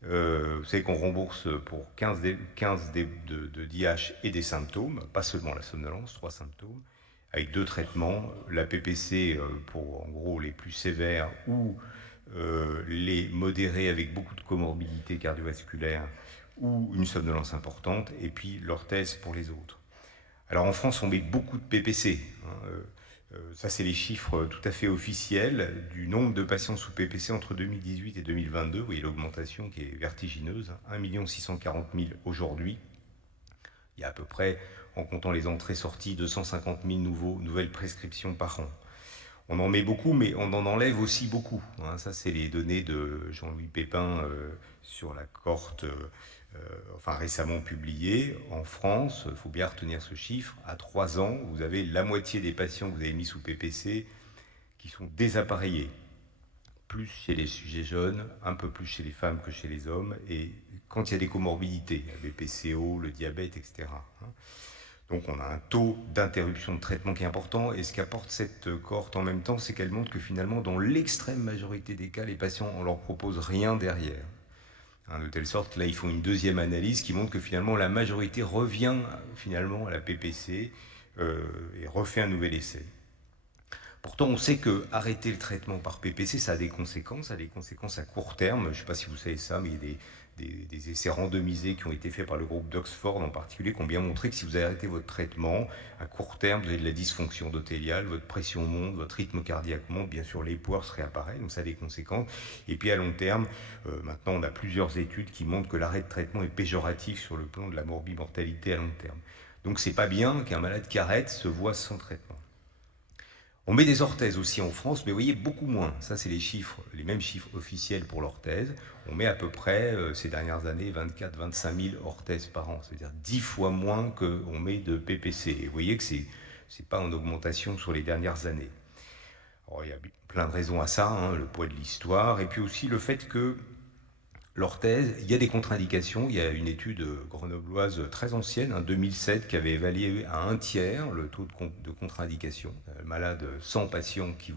vous savez qu'on rembourse pour 15 de DIH et des symptômes, pas seulement la somnolence, 3 symptômes, avec 2 traitements, la PPC pour en gros les plus sévères ou les modérés avec beaucoup de comorbidités cardiovasculaires ou une somnolence importante, et puis l'orthèse pour les autres. Alors en France, on met beaucoup de PPC. Ça, c'est les chiffres tout à fait officiels du nombre de patients sous PPC entre 2018 et 2022. Vous voyez l'augmentation qui est vertigineuse, 1 640 000 aujourd'hui. Il y a à peu près, en comptant les entrées-sorties, 250 000 nouvelles prescriptions par an. On en met beaucoup, mais on en enlève aussi beaucoup. Ça, c'est les données de Jean-Louis Pépin sur la cohorte récemment publiée. En France, il faut bien retenir ce chiffre, à 3 ans, vous avez la moitié des patients que vous avez mis sous PPC qui sont désappareillés. Plus chez les sujets jeunes, un peu plus chez les femmes que chez les hommes, et quand il y a des comorbidités, la BPCO, le diabète, etc. Donc on a un taux d'interruption de traitement qui est important, et ce qu'apporte cette cohorte en même temps, c'est qu'elle montre que finalement, dans l'extrême majorité des cas, les patients, on ne leur propose rien derrière. De telle sorte que là, ils font une deuxième analyse qui montre que finalement, la majorité revient finalement à la PPC et refait un nouvel essai. Pourtant, on sait que arrêter le traitement par PPC, ça a des conséquences à court terme. Je ne sais pas si vous savez ça, mais il y a des essais randomisés qui ont été faits par le groupe d'Oxford en particulier, qui ont bien montré que si vous arrêtez votre traitement, à court terme, vous avez de la dysfonction endothéliale, votre pression monte, votre rythme cardiaque monte, bien sûr les poires se réapparaissent, donc ça a des conséquences. Et puis à long terme, maintenant on a plusieurs études qui montrent que l'arrêt de traitement est péjoratif sur le plan de la morbimortalité à long terme. Donc c'est pas bien qu'un malade qui arrête se voie sans traitement. On met des orthèses aussi en France, mais vous voyez, beaucoup moins. Ça, c'est les mêmes chiffres officiels pour l'orthèse. On met à peu près, ces dernières années, 24-25 000 orthèses par an. C'est-à-dire 10 fois moins qu'on met de PPC. Et vous voyez que c'est pas en augmentation sur les dernières années. Alors, il y a plein de raisons à ça, le poids de l'histoire, et puis aussi le fait que l'orthèse, il y a des contre-indications. Il y a une étude grenobloise très ancienne, 2007, qui avait évalué à 1/3 le taux de contre-indication. Malade, 100 patients qui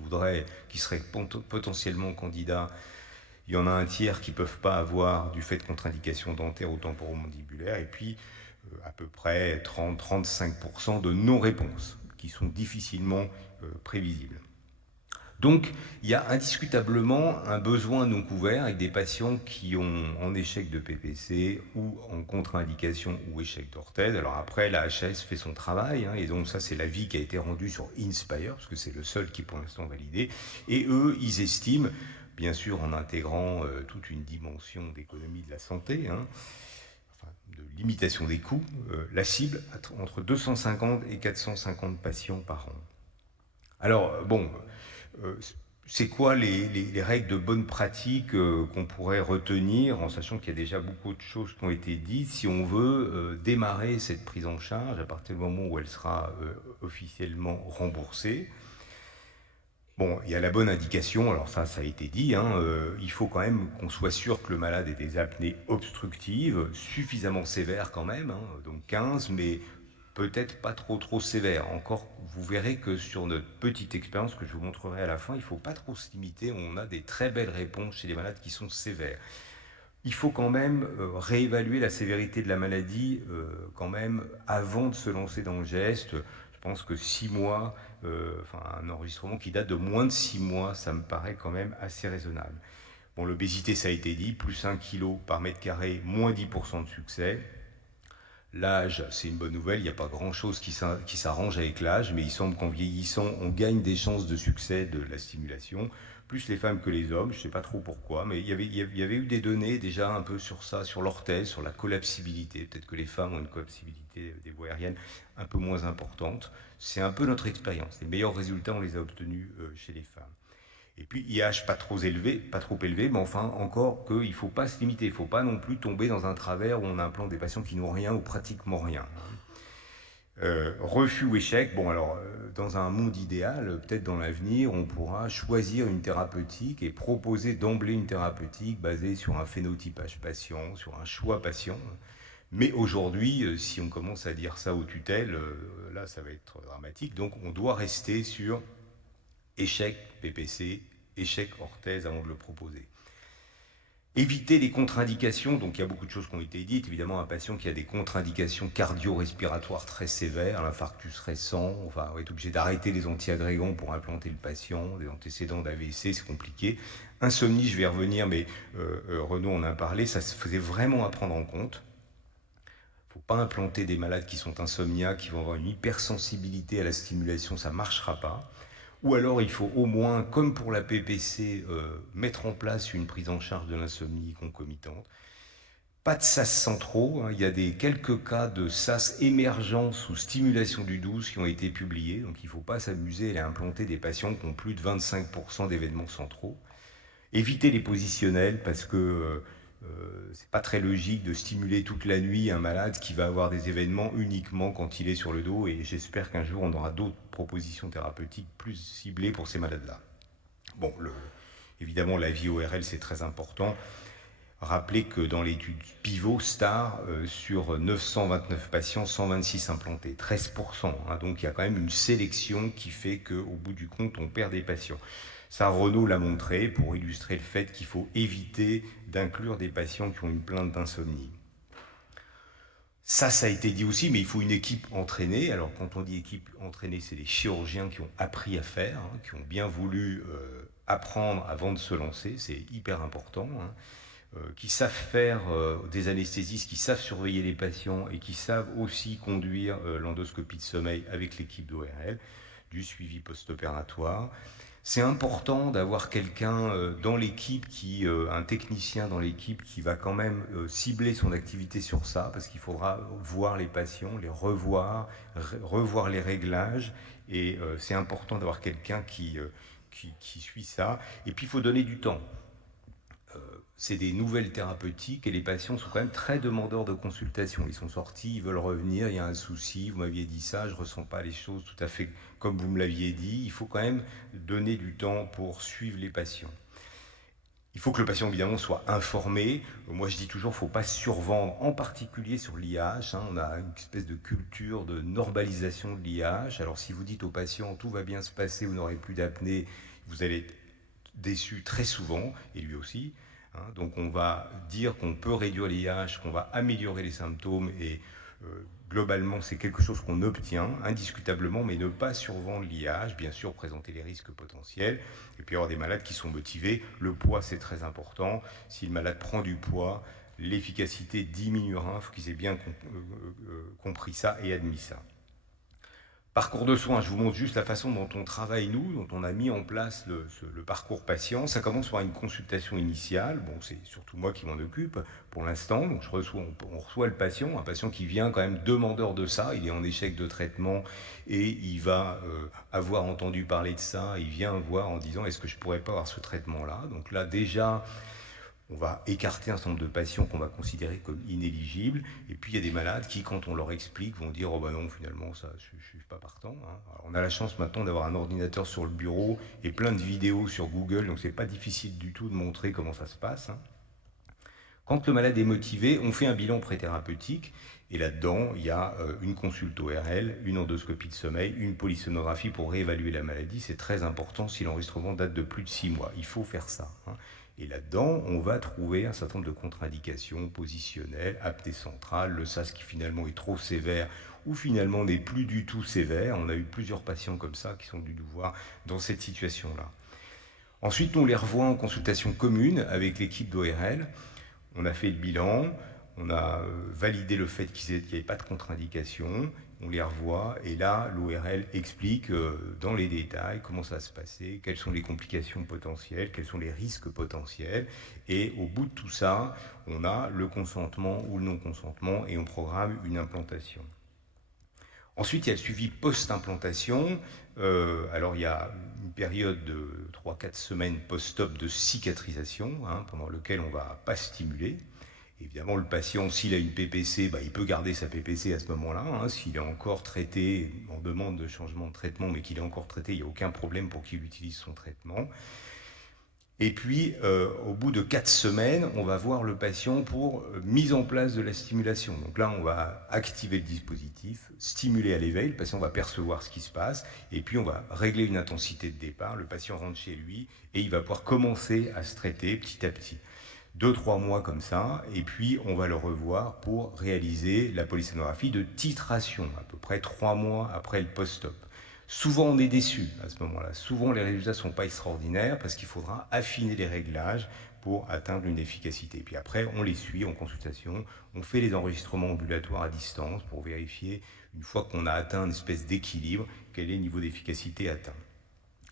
seraient potentiellement candidats, il y en a 1/3 qui ne peuvent pas avoir du fait de contre-indication dentaire ou temporomandibulaire, et puis à peu près 30-35% de non-réponses qui sont difficilement prévisibles. Donc, il y a indiscutablement un besoin non couvert avec des patients qui ont en échec de PPC ou en contre-indication ou échec d'orthèse. Alors après, la HAS fait son travail, et donc ça, c'est l'avis qui a été rendu sur INSPIRE, parce que c'est le seul qui est pour l'instant validé. Et eux, ils estiment, bien sûr en intégrant toute une dimension d'économie de la santé, de limitation des coûts, la cible entre 250 et 450 patients par an. Alors, bon... c'est quoi les règles de bonne pratique qu'on pourrait retenir, en sachant qu'il y a déjà beaucoup de choses qui ont été dites, si on veut démarrer cette prise en charge à partir du moment où elle sera officiellement remboursée? Bon, il y a la bonne indication, alors ça a été dit, il faut quand même qu'on soit sûr que le malade ait des apnées obstructives, suffisamment sévères quand même, donc 15, mais peut-être pas trop sévère. Encore, vous verrez que sur notre petite expérience que je vous montrerai à la fin, il ne faut pas trop se limiter. On a des très belles réponses chez les malades qui sont sévères. Il faut quand même réévaluer la sévérité de la maladie quand même avant de se lancer dans le geste. Je pense que 6 mois, un enregistrement qui date de moins de 6 mois, ça me paraît quand même assez raisonnable. Bon, l'obésité, ça a été dit, plus 1 kg par mètre carré, moins 10% de succès. L'âge, c'est une bonne nouvelle, il n'y a pas grand-chose qui s'arrange avec l'âge, mais il semble qu'en vieillissant, on gagne des chances de succès de la stimulation, plus les femmes que les hommes, je ne sais pas trop pourquoi, mais il y avait eu des données déjà un peu sur ça, sur l'orthèse, sur la collapsibilité. Peut-être que les femmes ont une collapsibilité des voies aériennes un peu moins importante. C'est un peu notre expérience. Les meilleurs résultats, on les a obtenus chez les femmes. Et puis IH pas trop élevé, mais enfin encore qu'il ne faut pas se limiter, il ne faut pas non plus tomber dans un travers où on implante des patients qui n'ont rien ou pratiquement rien. Refus ou échec, bon alors dans un monde idéal, peut-être dans l'avenir, on pourra choisir une thérapeutique et proposer d'emblée une thérapeutique basée sur un phénotypage patient, sur un choix patient. Mais aujourd'hui, si on commence à dire ça aux tutelles, là ça va être dramatique. Donc on doit rester sur échec PPC, échec orthèse avant de le proposer. Éviter les contre-indications, donc il y a beaucoup de choses qui ont été dites. Évidemment, un patient qui a des contre-indications cardio-respiratoires très sévères, l'infarctus récent, enfin, on est obligé d'arrêter les antiagrégants pour implanter le patient, des antécédents d'AVC, c'est compliqué. Insomnie, je vais y revenir, mais Renaud en a parlé, ça se faisait vraiment à prendre en compte. Il ne faut pas implanter des malades qui sont insomniaques, qui vont avoir une hypersensibilité à la stimulation, ça ne marchera pas. Ou alors il faut au moins, comme pour la PPC, mettre en place une prise en charge de l'insomnie concomitante. Pas de SAS centraux, hein. Il y a quelques cas de SAS émergents sous stimulation du 12 qui ont été publiés, donc il ne faut pas s'amuser à implanter des patients qui ont plus de 25% d'événements centraux. Éviter les positionnels parce que c'est pas très logique de stimuler toute la nuit un malade qui va avoir des événements uniquement quand il est sur le dos, et j'espère qu'un jour on aura d'autres propositions thérapeutiques plus ciblées pour ces malades-là. Bon, évidemment la vie ORL c'est très important. Rappelez que dans l'étude pivot STAR, sur 929 patients, 126 implantés, 13%. Hein, donc il y a quand même une sélection qui fait qu'au bout du compte on perd des patients. Ça, Renaud l'a montré pour illustrer le fait qu'il faut éviter d'inclure des patients qui ont une plainte d'insomnie. Ça a été dit aussi, mais il faut une équipe entraînée. Alors quand on dit équipe entraînée, c'est des chirurgiens qui ont appris à faire, hein, qui ont bien voulu apprendre avant de se lancer, c'est hyper important, hein, qui savent faire des anesthésistes, qui savent surveiller les patients et qui savent aussi conduire l'endoscopie de sommeil avec l'équipe d'ORL, du suivi post-opératoire. C'est important d'avoir quelqu'un dans l'équipe, un technicien dans l'équipe qui va quand même cibler son activité sur ça, parce qu'il faudra voir les patients, les revoir les réglages, et c'est important d'avoir quelqu'un qui suit ça. Et puis il faut donner du temps. C'est des nouvelles thérapeutiques et les patients sont quand même très demandeurs de consultation. Ils sont sortis, ils veulent revenir, il y a un souci, vous m'aviez dit ça, je ne ressens pas les choses tout à fait comme vous me l'aviez dit. Il faut quand même donner du temps pour suivre les patients. Il faut que le patient évidemment soit informé. Moi je dis toujours, il ne faut pas survendre, en particulier sur l'IH. Hein. On a une espèce de culture de normalisation de l'IH. Alors si vous dites au patient, tout va bien se passer, vous n'aurez plus d'apnée, vous allez être déçu très souvent, et lui aussi. Donc on va dire qu'on peut réduire l'IH, qu'on va améliorer les symptômes et globalement c'est quelque chose qu'on obtient indiscutablement, mais ne pas survendre l'IH, bien sûr présenter les risques potentiels et puis avoir des malades qui sont motivés. Le poids c'est très important, si le malade prend du poids, l'efficacité diminuera, il faut qu'ils aient bien compris ça et admis ça. Parcours de soins, je vous montre juste la façon dont on travaille nous, dont on a mis en place le parcours patient. Ça commence par une consultation initiale. Bon, c'est surtout moi qui m'en occupe pour l'instant. Donc on reçoit le patient, un patient qui vient quand même demandeur de ça. Il est en échec de traitement et il va avoir entendu parler de ça. Il vient voir en disant est-ce que je pourrais pas avoir ce traitement-là. Donc là déjà, on va écarter un certain nombre de patients qu'on va considérer comme inéligibles. Et puis il y a des malades qui, quand on leur explique, vont dire « Oh ben non, finalement, ça, je ne suis pas partant. » Alors, on a la chance maintenant d'avoir un ordinateur sur le bureau et plein de vidéos sur Google, donc c'est pas difficile du tout de montrer comment ça se passe. Quand le malade est motivé, on fait un bilan préthérapeutique. Et là-dedans, il y a une consulte ORL, une endoscopie de sommeil, une polysonographie pour réévaluer la maladie. C'est très important si l'enregistrement date de plus de 6 mois. Il faut faire ça. Et là-dedans, on va trouver un certain nombre de contre-indications positionnelles, apnée centrale, le SAS qui finalement est trop sévère ou finalement n'est plus du tout sévère. On a eu plusieurs patients comme ça qui sont venus nous voir dans cette situation-là. Ensuite, on les revoit en consultation commune avec l'équipe d'ORL. On a fait le bilan, on a validé le fait qu'il n'y avait pas de contre-indication. On les revoit et là, l'ORL explique dans les détails comment ça va se passer, quelles sont les complications potentielles, quels sont les risques potentiels. Et au bout de tout ça, on a le consentement ou le non-consentement et on programme une implantation. Ensuite, il y a le suivi post-implantation. Alors, il y a une période de 3-4 semaines post-op de cicatrisation, pendant lequel on ne va pas stimuler. Évidemment, le patient, s'il a une PPC, il peut garder sa PPC à ce moment-là. S'il est encore traité, on demande de changement de traitement, mais qu'il est encore traité, il n'y a aucun problème pour qu'il utilise son traitement. Et puis, au bout de 4 semaines, on va voir le patient pour mise en place de la stimulation. Donc là, on va activer le dispositif, stimuler à l'éveil, le patient va percevoir ce qui se passe, et puis on va régler une intensité de départ, le patient rentre chez lui, et il va pouvoir commencer à se traiter petit à petit. 2-3 mois comme ça, et puis on va le revoir pour réaliser la polysomnographie de titration, à peu près 3 mois après le post-op. Souvent, on est déçu à ce moment-là. Souvent, les résultats ne sont pas extraordinaires parce qu'il faudra affiner les réglages pour atteindre une efficacité. Puis après, on les suit en consultation, on fait les enregistrements ambulatoires à distance pour vérifier, une fois qu'on a atteint une espèce d'équilibre, quel est le niveau d'efficacité atteint.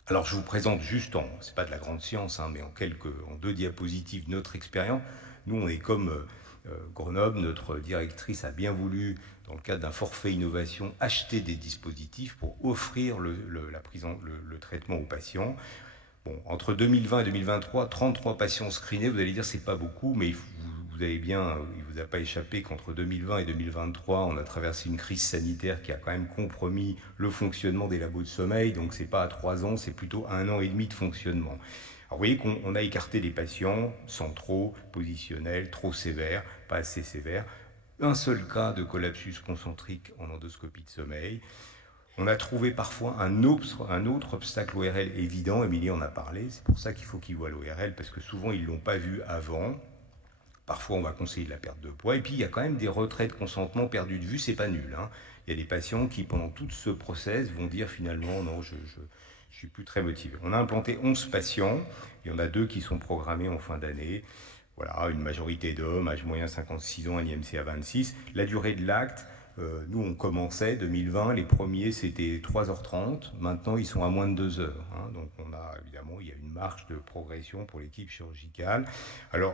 Alors, je vous présente juste, c'est pas de la grande science, mais en 2 diapositives, notre expérience. Nous, on est comme Grenoble, notre directrice a bien voulu, dans le cadre d'un forfait innovation, acheter des dispositifs pour offrir le traitement aux patients. Bon, entre 2020 et 2023, 33 patients screenés, vous allez dire c'est pas beaucoup, mais vous avez bien, il ne vous a pas échappé qu'entre 2020 et 2023, on a traversé une crise sanitaire qui a quand même compromis le fonctionnement des labos de sommeil, donc c'est pas à 3 ans, c'est plutôt à 1 an et demi de fonctionnement. Alors vous voyez qu'on a écarté les patients centraux, positionnels, trop sévères, pas assez sévères. Un seul cas de collapsus concentrique en endoscopie de sommeil. On a trouvé parfois un autre obstacle ORL évident, Émilie en a parlé, c'est pour ça qu'il faut qu'ils voient l'ORL, parce que souvent ils ne l'ont pas vu avant. Parfois on va conseiller de la perte de poids, et puis il y a quand même des retraits de consentement perdus de vue, c'est pas nul. Il y a des patients qui pendant tout ce process vont dire finalement non, je suis plus très motivé. On a implanté 11 patients, il y en a 2 qui sont programmés en fin d'année. Voilà, une majorité d'hommes, âge moyen 56 ans, un IMC à 26. La durée de l'acte, nous on commençait 2020, les premiers c'était 3h30, maintenant ils sont à moins de 2 heures. Donc on a évidemment, il y a une marge de progression pour l'équipe chirurgicale. Alors,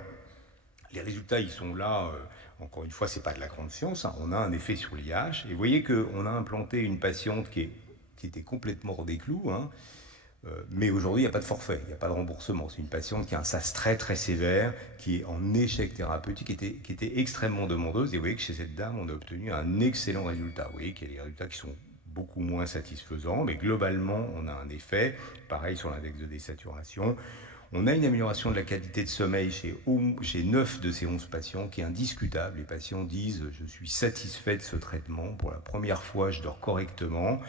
les résultats, ils sont là, encore une fois, c'est pas de la grande science, on a un effet sur l'IH, et vous voyez qu'on a implanté une patiente qui était complètement hors des clous, mais aujourd'hui, il n'y a pas de forfait, il n'y a pas de remboursement. C'est une patiente qui a un SAS très très sévère, qui est en échec thérapeutique, qui était extrêmement demandeuse. Et vous voyez que chez cette dame, on a obtenu un excellent résultat. Vous voyez qu'il y a des résultats qui sont beaucoup moins satisfaisants, mais globalement, on a un effet. Pareil sur l'index de désaturation. On a une amélioration de la qualité de sommeil chez 9 de ces 11 patients qui est indiscutable. Les patients disent « je suis satisfait de ce traitement. Pour la première fois, je dors correctement. »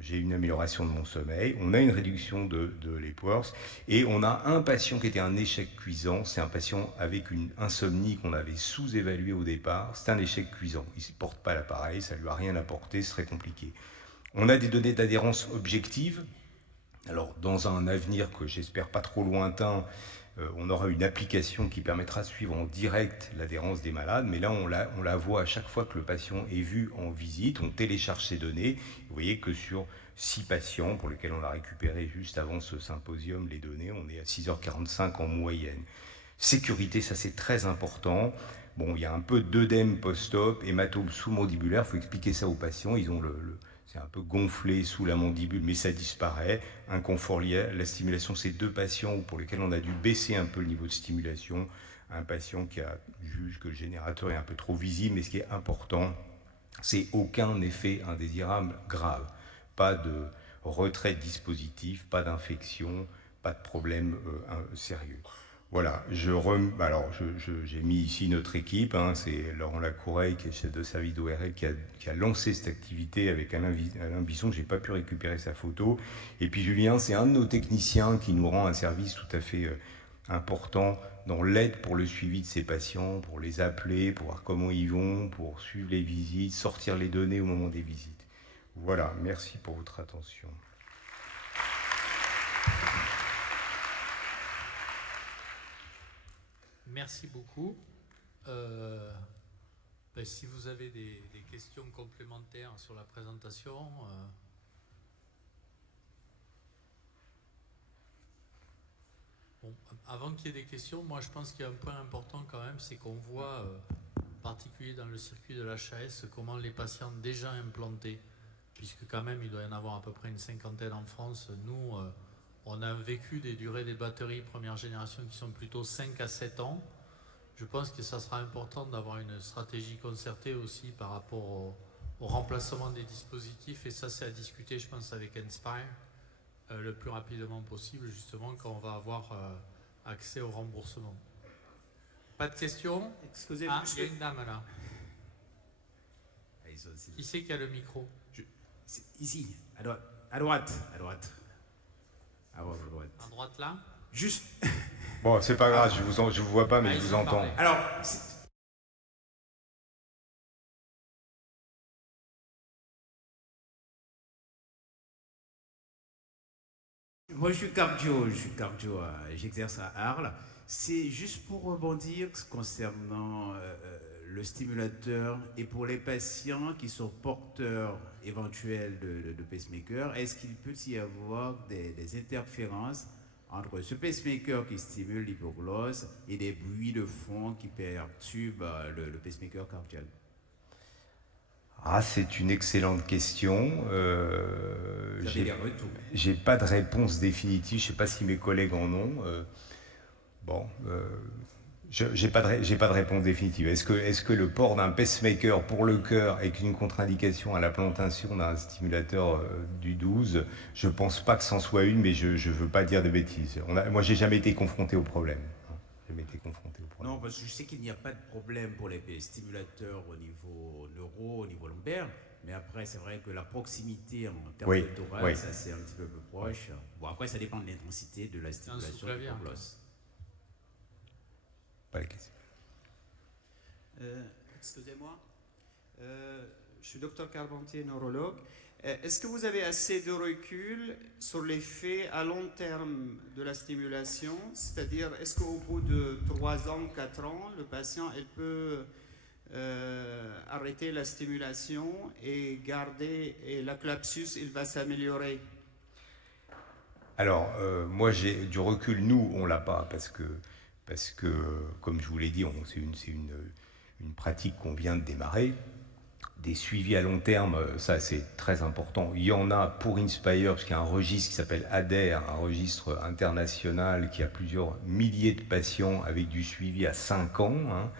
J'ai une amélioration de mon sommeil, on a une réduction de l'Epworth, et on a un patient qui était un échec cuisant, c'est un patient avec une insomnie qu'on avait sous-évaluée au départ, c'est un échec cuisant, il ne porte pas l'appareil, ça ne lui a rien apporté, ce serait compliqué. On a des données d'adhérence objectives, alors dans un avenir que j'espère pas trop lointain, on aura une application qui permettra de suivre en direct l'adhérence des malades, mais là on la voit à chaque fois que le patient est vu en visite, on télécharge ces données. Vous voyez que sur 6 patients pour lesquels on a récupéré juste avant ce symposium les données, on est à 6h45 en moyenne. Sécurité, ça c'est très important. Bon, il y a un peu d'œdème post-op, hématome sous-mandibulaire, il faut expliquer ça aux patients, ils ont c'est un peu gonflé sous la mandibule, mais ça disparaît. Inconfort lié à la stimulation, c'est 2 patients pour lesquels on a dû baisser un peu le niveau de stimulation. Un patient qui juge que le générateur est un peu trop visible, mais ce qui est important, c'est aucun effet indésirable grave. Pas de retrait de dispositif, pas d'infection, pas de problème sérieux. Voilà, j'ai mis ici notre équipe, c'est Laurent Lacoureille qui est chef de service d'ORL qui a lancé cette activité avec Alain Bisson, je n'ai pas pu récupérer sa photo. Et puis Julien, c'est un de nos techniciens qui nous rend un service tout à fait important dans l'aide pour le suivi de ces patients, pour les appeler, pour voir comment ils vont, pour suivre les visites, sortir les données au moment des visites. Voilà, merci pour votre attention. Merci beaucoup. Si vous avez des questions complémentaires sur la présentation, bon, avant qu'il y ait des questions, moi je pense qu'il y a un point important quand même, c'est qu'on voit, en particulier dans le circuit de l'HAS, comment les patients déjà implantés puisque quand même il doit y en avoir à peu près une cinquantaine en France. Nous, on a vécu des durées des batteries première génération qui sont plutôt 5 à 7 ans. Je pense que ça sera important d'avoir une stratégie concertée aussi par rapport au remplacement des dispositifs, et ça c'est à discuter je pense avec Inspire le plus rapidement possible, justement quand on va avoir accès au remboursement. Pas de questions? Excusez-moi. Ah, il y a une dame là. Qui c'est qui a le micro? Ici, à droite. À droite. À droite. À droite. À droite là? Juste. Bon, c'est pas grave, je vous vois pas, mais je vous entends. Alors, moi je suis cardio, j'exerce à Arles. C'est juste pour rebondir concernant le stimulateur et pour les patients qui sont porteurs éventuels de pacemaker, est-ce qu'il peut y avoir des interférences entre ce pacemaker qui stimule l'hypoglosse et des bruits de fond qui perturbent le pacemaker cardiaque? Ah, c'est une excellente question. J'ai des retours. J'ai pas de réponse définitive. Je sais pas si mes collègues en ont. J'ai pas de réponse définitive. Est-ce que le port d'un pacemaker pour le cœur est une contre-indication à l'implantation d'un stimulateur du 12? Je pense pas que c'en soit une, mais je veux pas dire de bêtises. Moi, j'ai jamais été confronté au problème. Non, parce que je sais qu'il n'y a pas de problème pour les stimulateurs au niveau neuro, au niveau lombaire, mais après, c'est vrai que la proximité en termes de thorax, ça c'est un petit peu plus proche. Bon, après, ça dépend de l'intensité de la stimulation de l'hypoglosse. Pas la question. Excusez-moi, je suis docteur Carpentier, neurologue. Est-ce que vous avez assez de recul sur l'effet à long terme de la stimulation? C'est-à-dire, est-ce qu'au bout de 3 ans, 4 ans, le patient peut arrêter la stimulation et garder, et la clapsus, il va s'améliorer? Alors, moi j'ai du recul, nous on l'a pas, parce que comme je vous l'ai dit, c'est une pratique qu'on vient de démarrer. Des suivis à long terme, ça c'est très important. Il y en a pour Inspire, parce qu'il y a un registre qui s'appelle ADER, un registre international qui a plusieurs milliers de patients avec du suivi à 5 ans,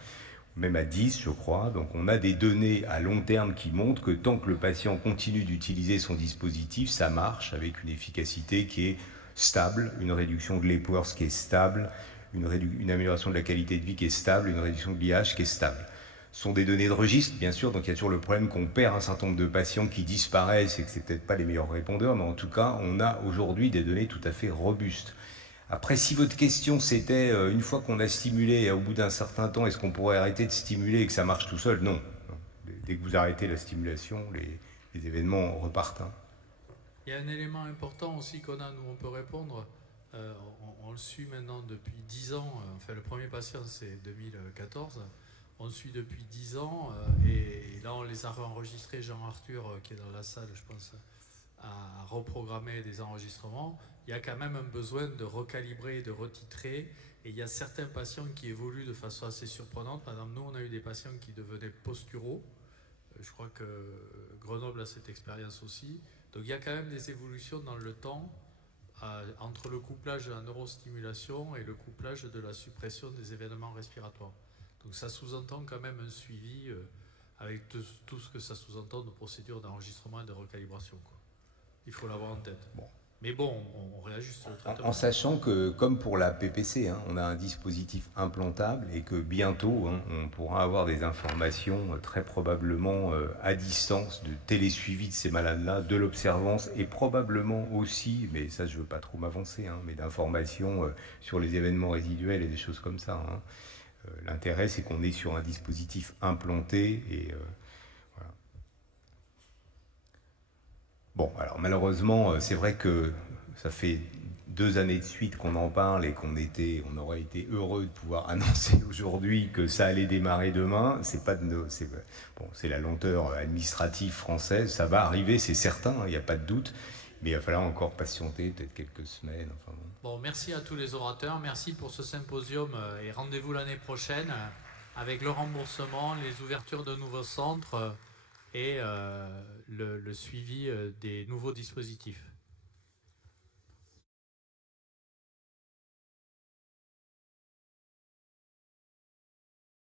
même à 10 je crois. Donc on a des données à long terme qui montrent que tant que le patient continue d'utiliser son dispositif, ça marche avec une efficacité qui est stable, une réduction de l'Epworth qui est stable, une amélioration de la qualité de vie qui est stable, une réduction de l'IH qui est stable. Ce sont des données de registre, bien sûr, donc il y a toujours le problème qu'on perd un certain nombre de patients qui disparaissent et que ce n'est peut-être pas les meilleurs répondeurs, mais en tout cas, on a aujourd'hui des données tout à fait robustes. Après, si votre question c'était, une fois qu'on a stimulé, au bout d'un certain temps, est-ce qu'on pourrait arrêter de stimuler et que ça marche tout seul? Non. Dès que vous arrêtez la stimulation, les événements repartent. Il y a un élément important aussi qu'on a, nous on peut répondre, on le suit maintenant depuis 10 ans, enfin le premier patient c'est 2014, on le suit depuis 10 ans et là on les a enregistrés, Jean-Arthur qui est dans la salle je pense a reprogrammé des enregistrements. Il y a quand même un besoin de recalibrer, de retitrer, et il y a certains patients qui évoluent de façon assez surprenante. Par exemple, nous on a eu des patients qui devenaient posturaux, je crois que Grenoble a cette expérience aussi. Donc il y a quand même des évolutions dans le temps entre le couplage de la neurostimulation et le couplage de la suppression des événements respiratoires. Donc ça sous-entend quand même un suivi avec tout ce que ça sous-entend de procédures d'enregistrement et de recalibration, quoi. Il faut l'avoir en tête. Bon. Mais bon, on réajuste le traitement. En sachant que, comme pour la PPC, on a un dispositif implantable et que bientôt, on pourra avoir des informations très probablement à distance de télésuivi de ces malades-là, de l'observance et probablement aussi, mais ça je ne veux pas trop m'avancer, mais d'informations sur les événements résiduels et des choses comme ça. L'intérêt, c'est qu'on est sur un dispositif implanté et voilà. Bon, alors malheureusement, c'est vrai que ça fait 2 années de suite qu'on en parle et on aurait été heureux de pouvoir annoncer aujourd'hui que ça allait démarrer demain. C'est la lenteur administrative française. Ça va arriver, c'est certain, il n'y a pas de doute. Mais il va falloir encore patienter peut-être quelques semaines. Enfin bon, merci à tous les orateurs. Merci pour ce symposium et rendez-vous l'année prochaine avec le remboursement, les ouvertures de nouveaux centres et le suivi des nouveaux dispositifs.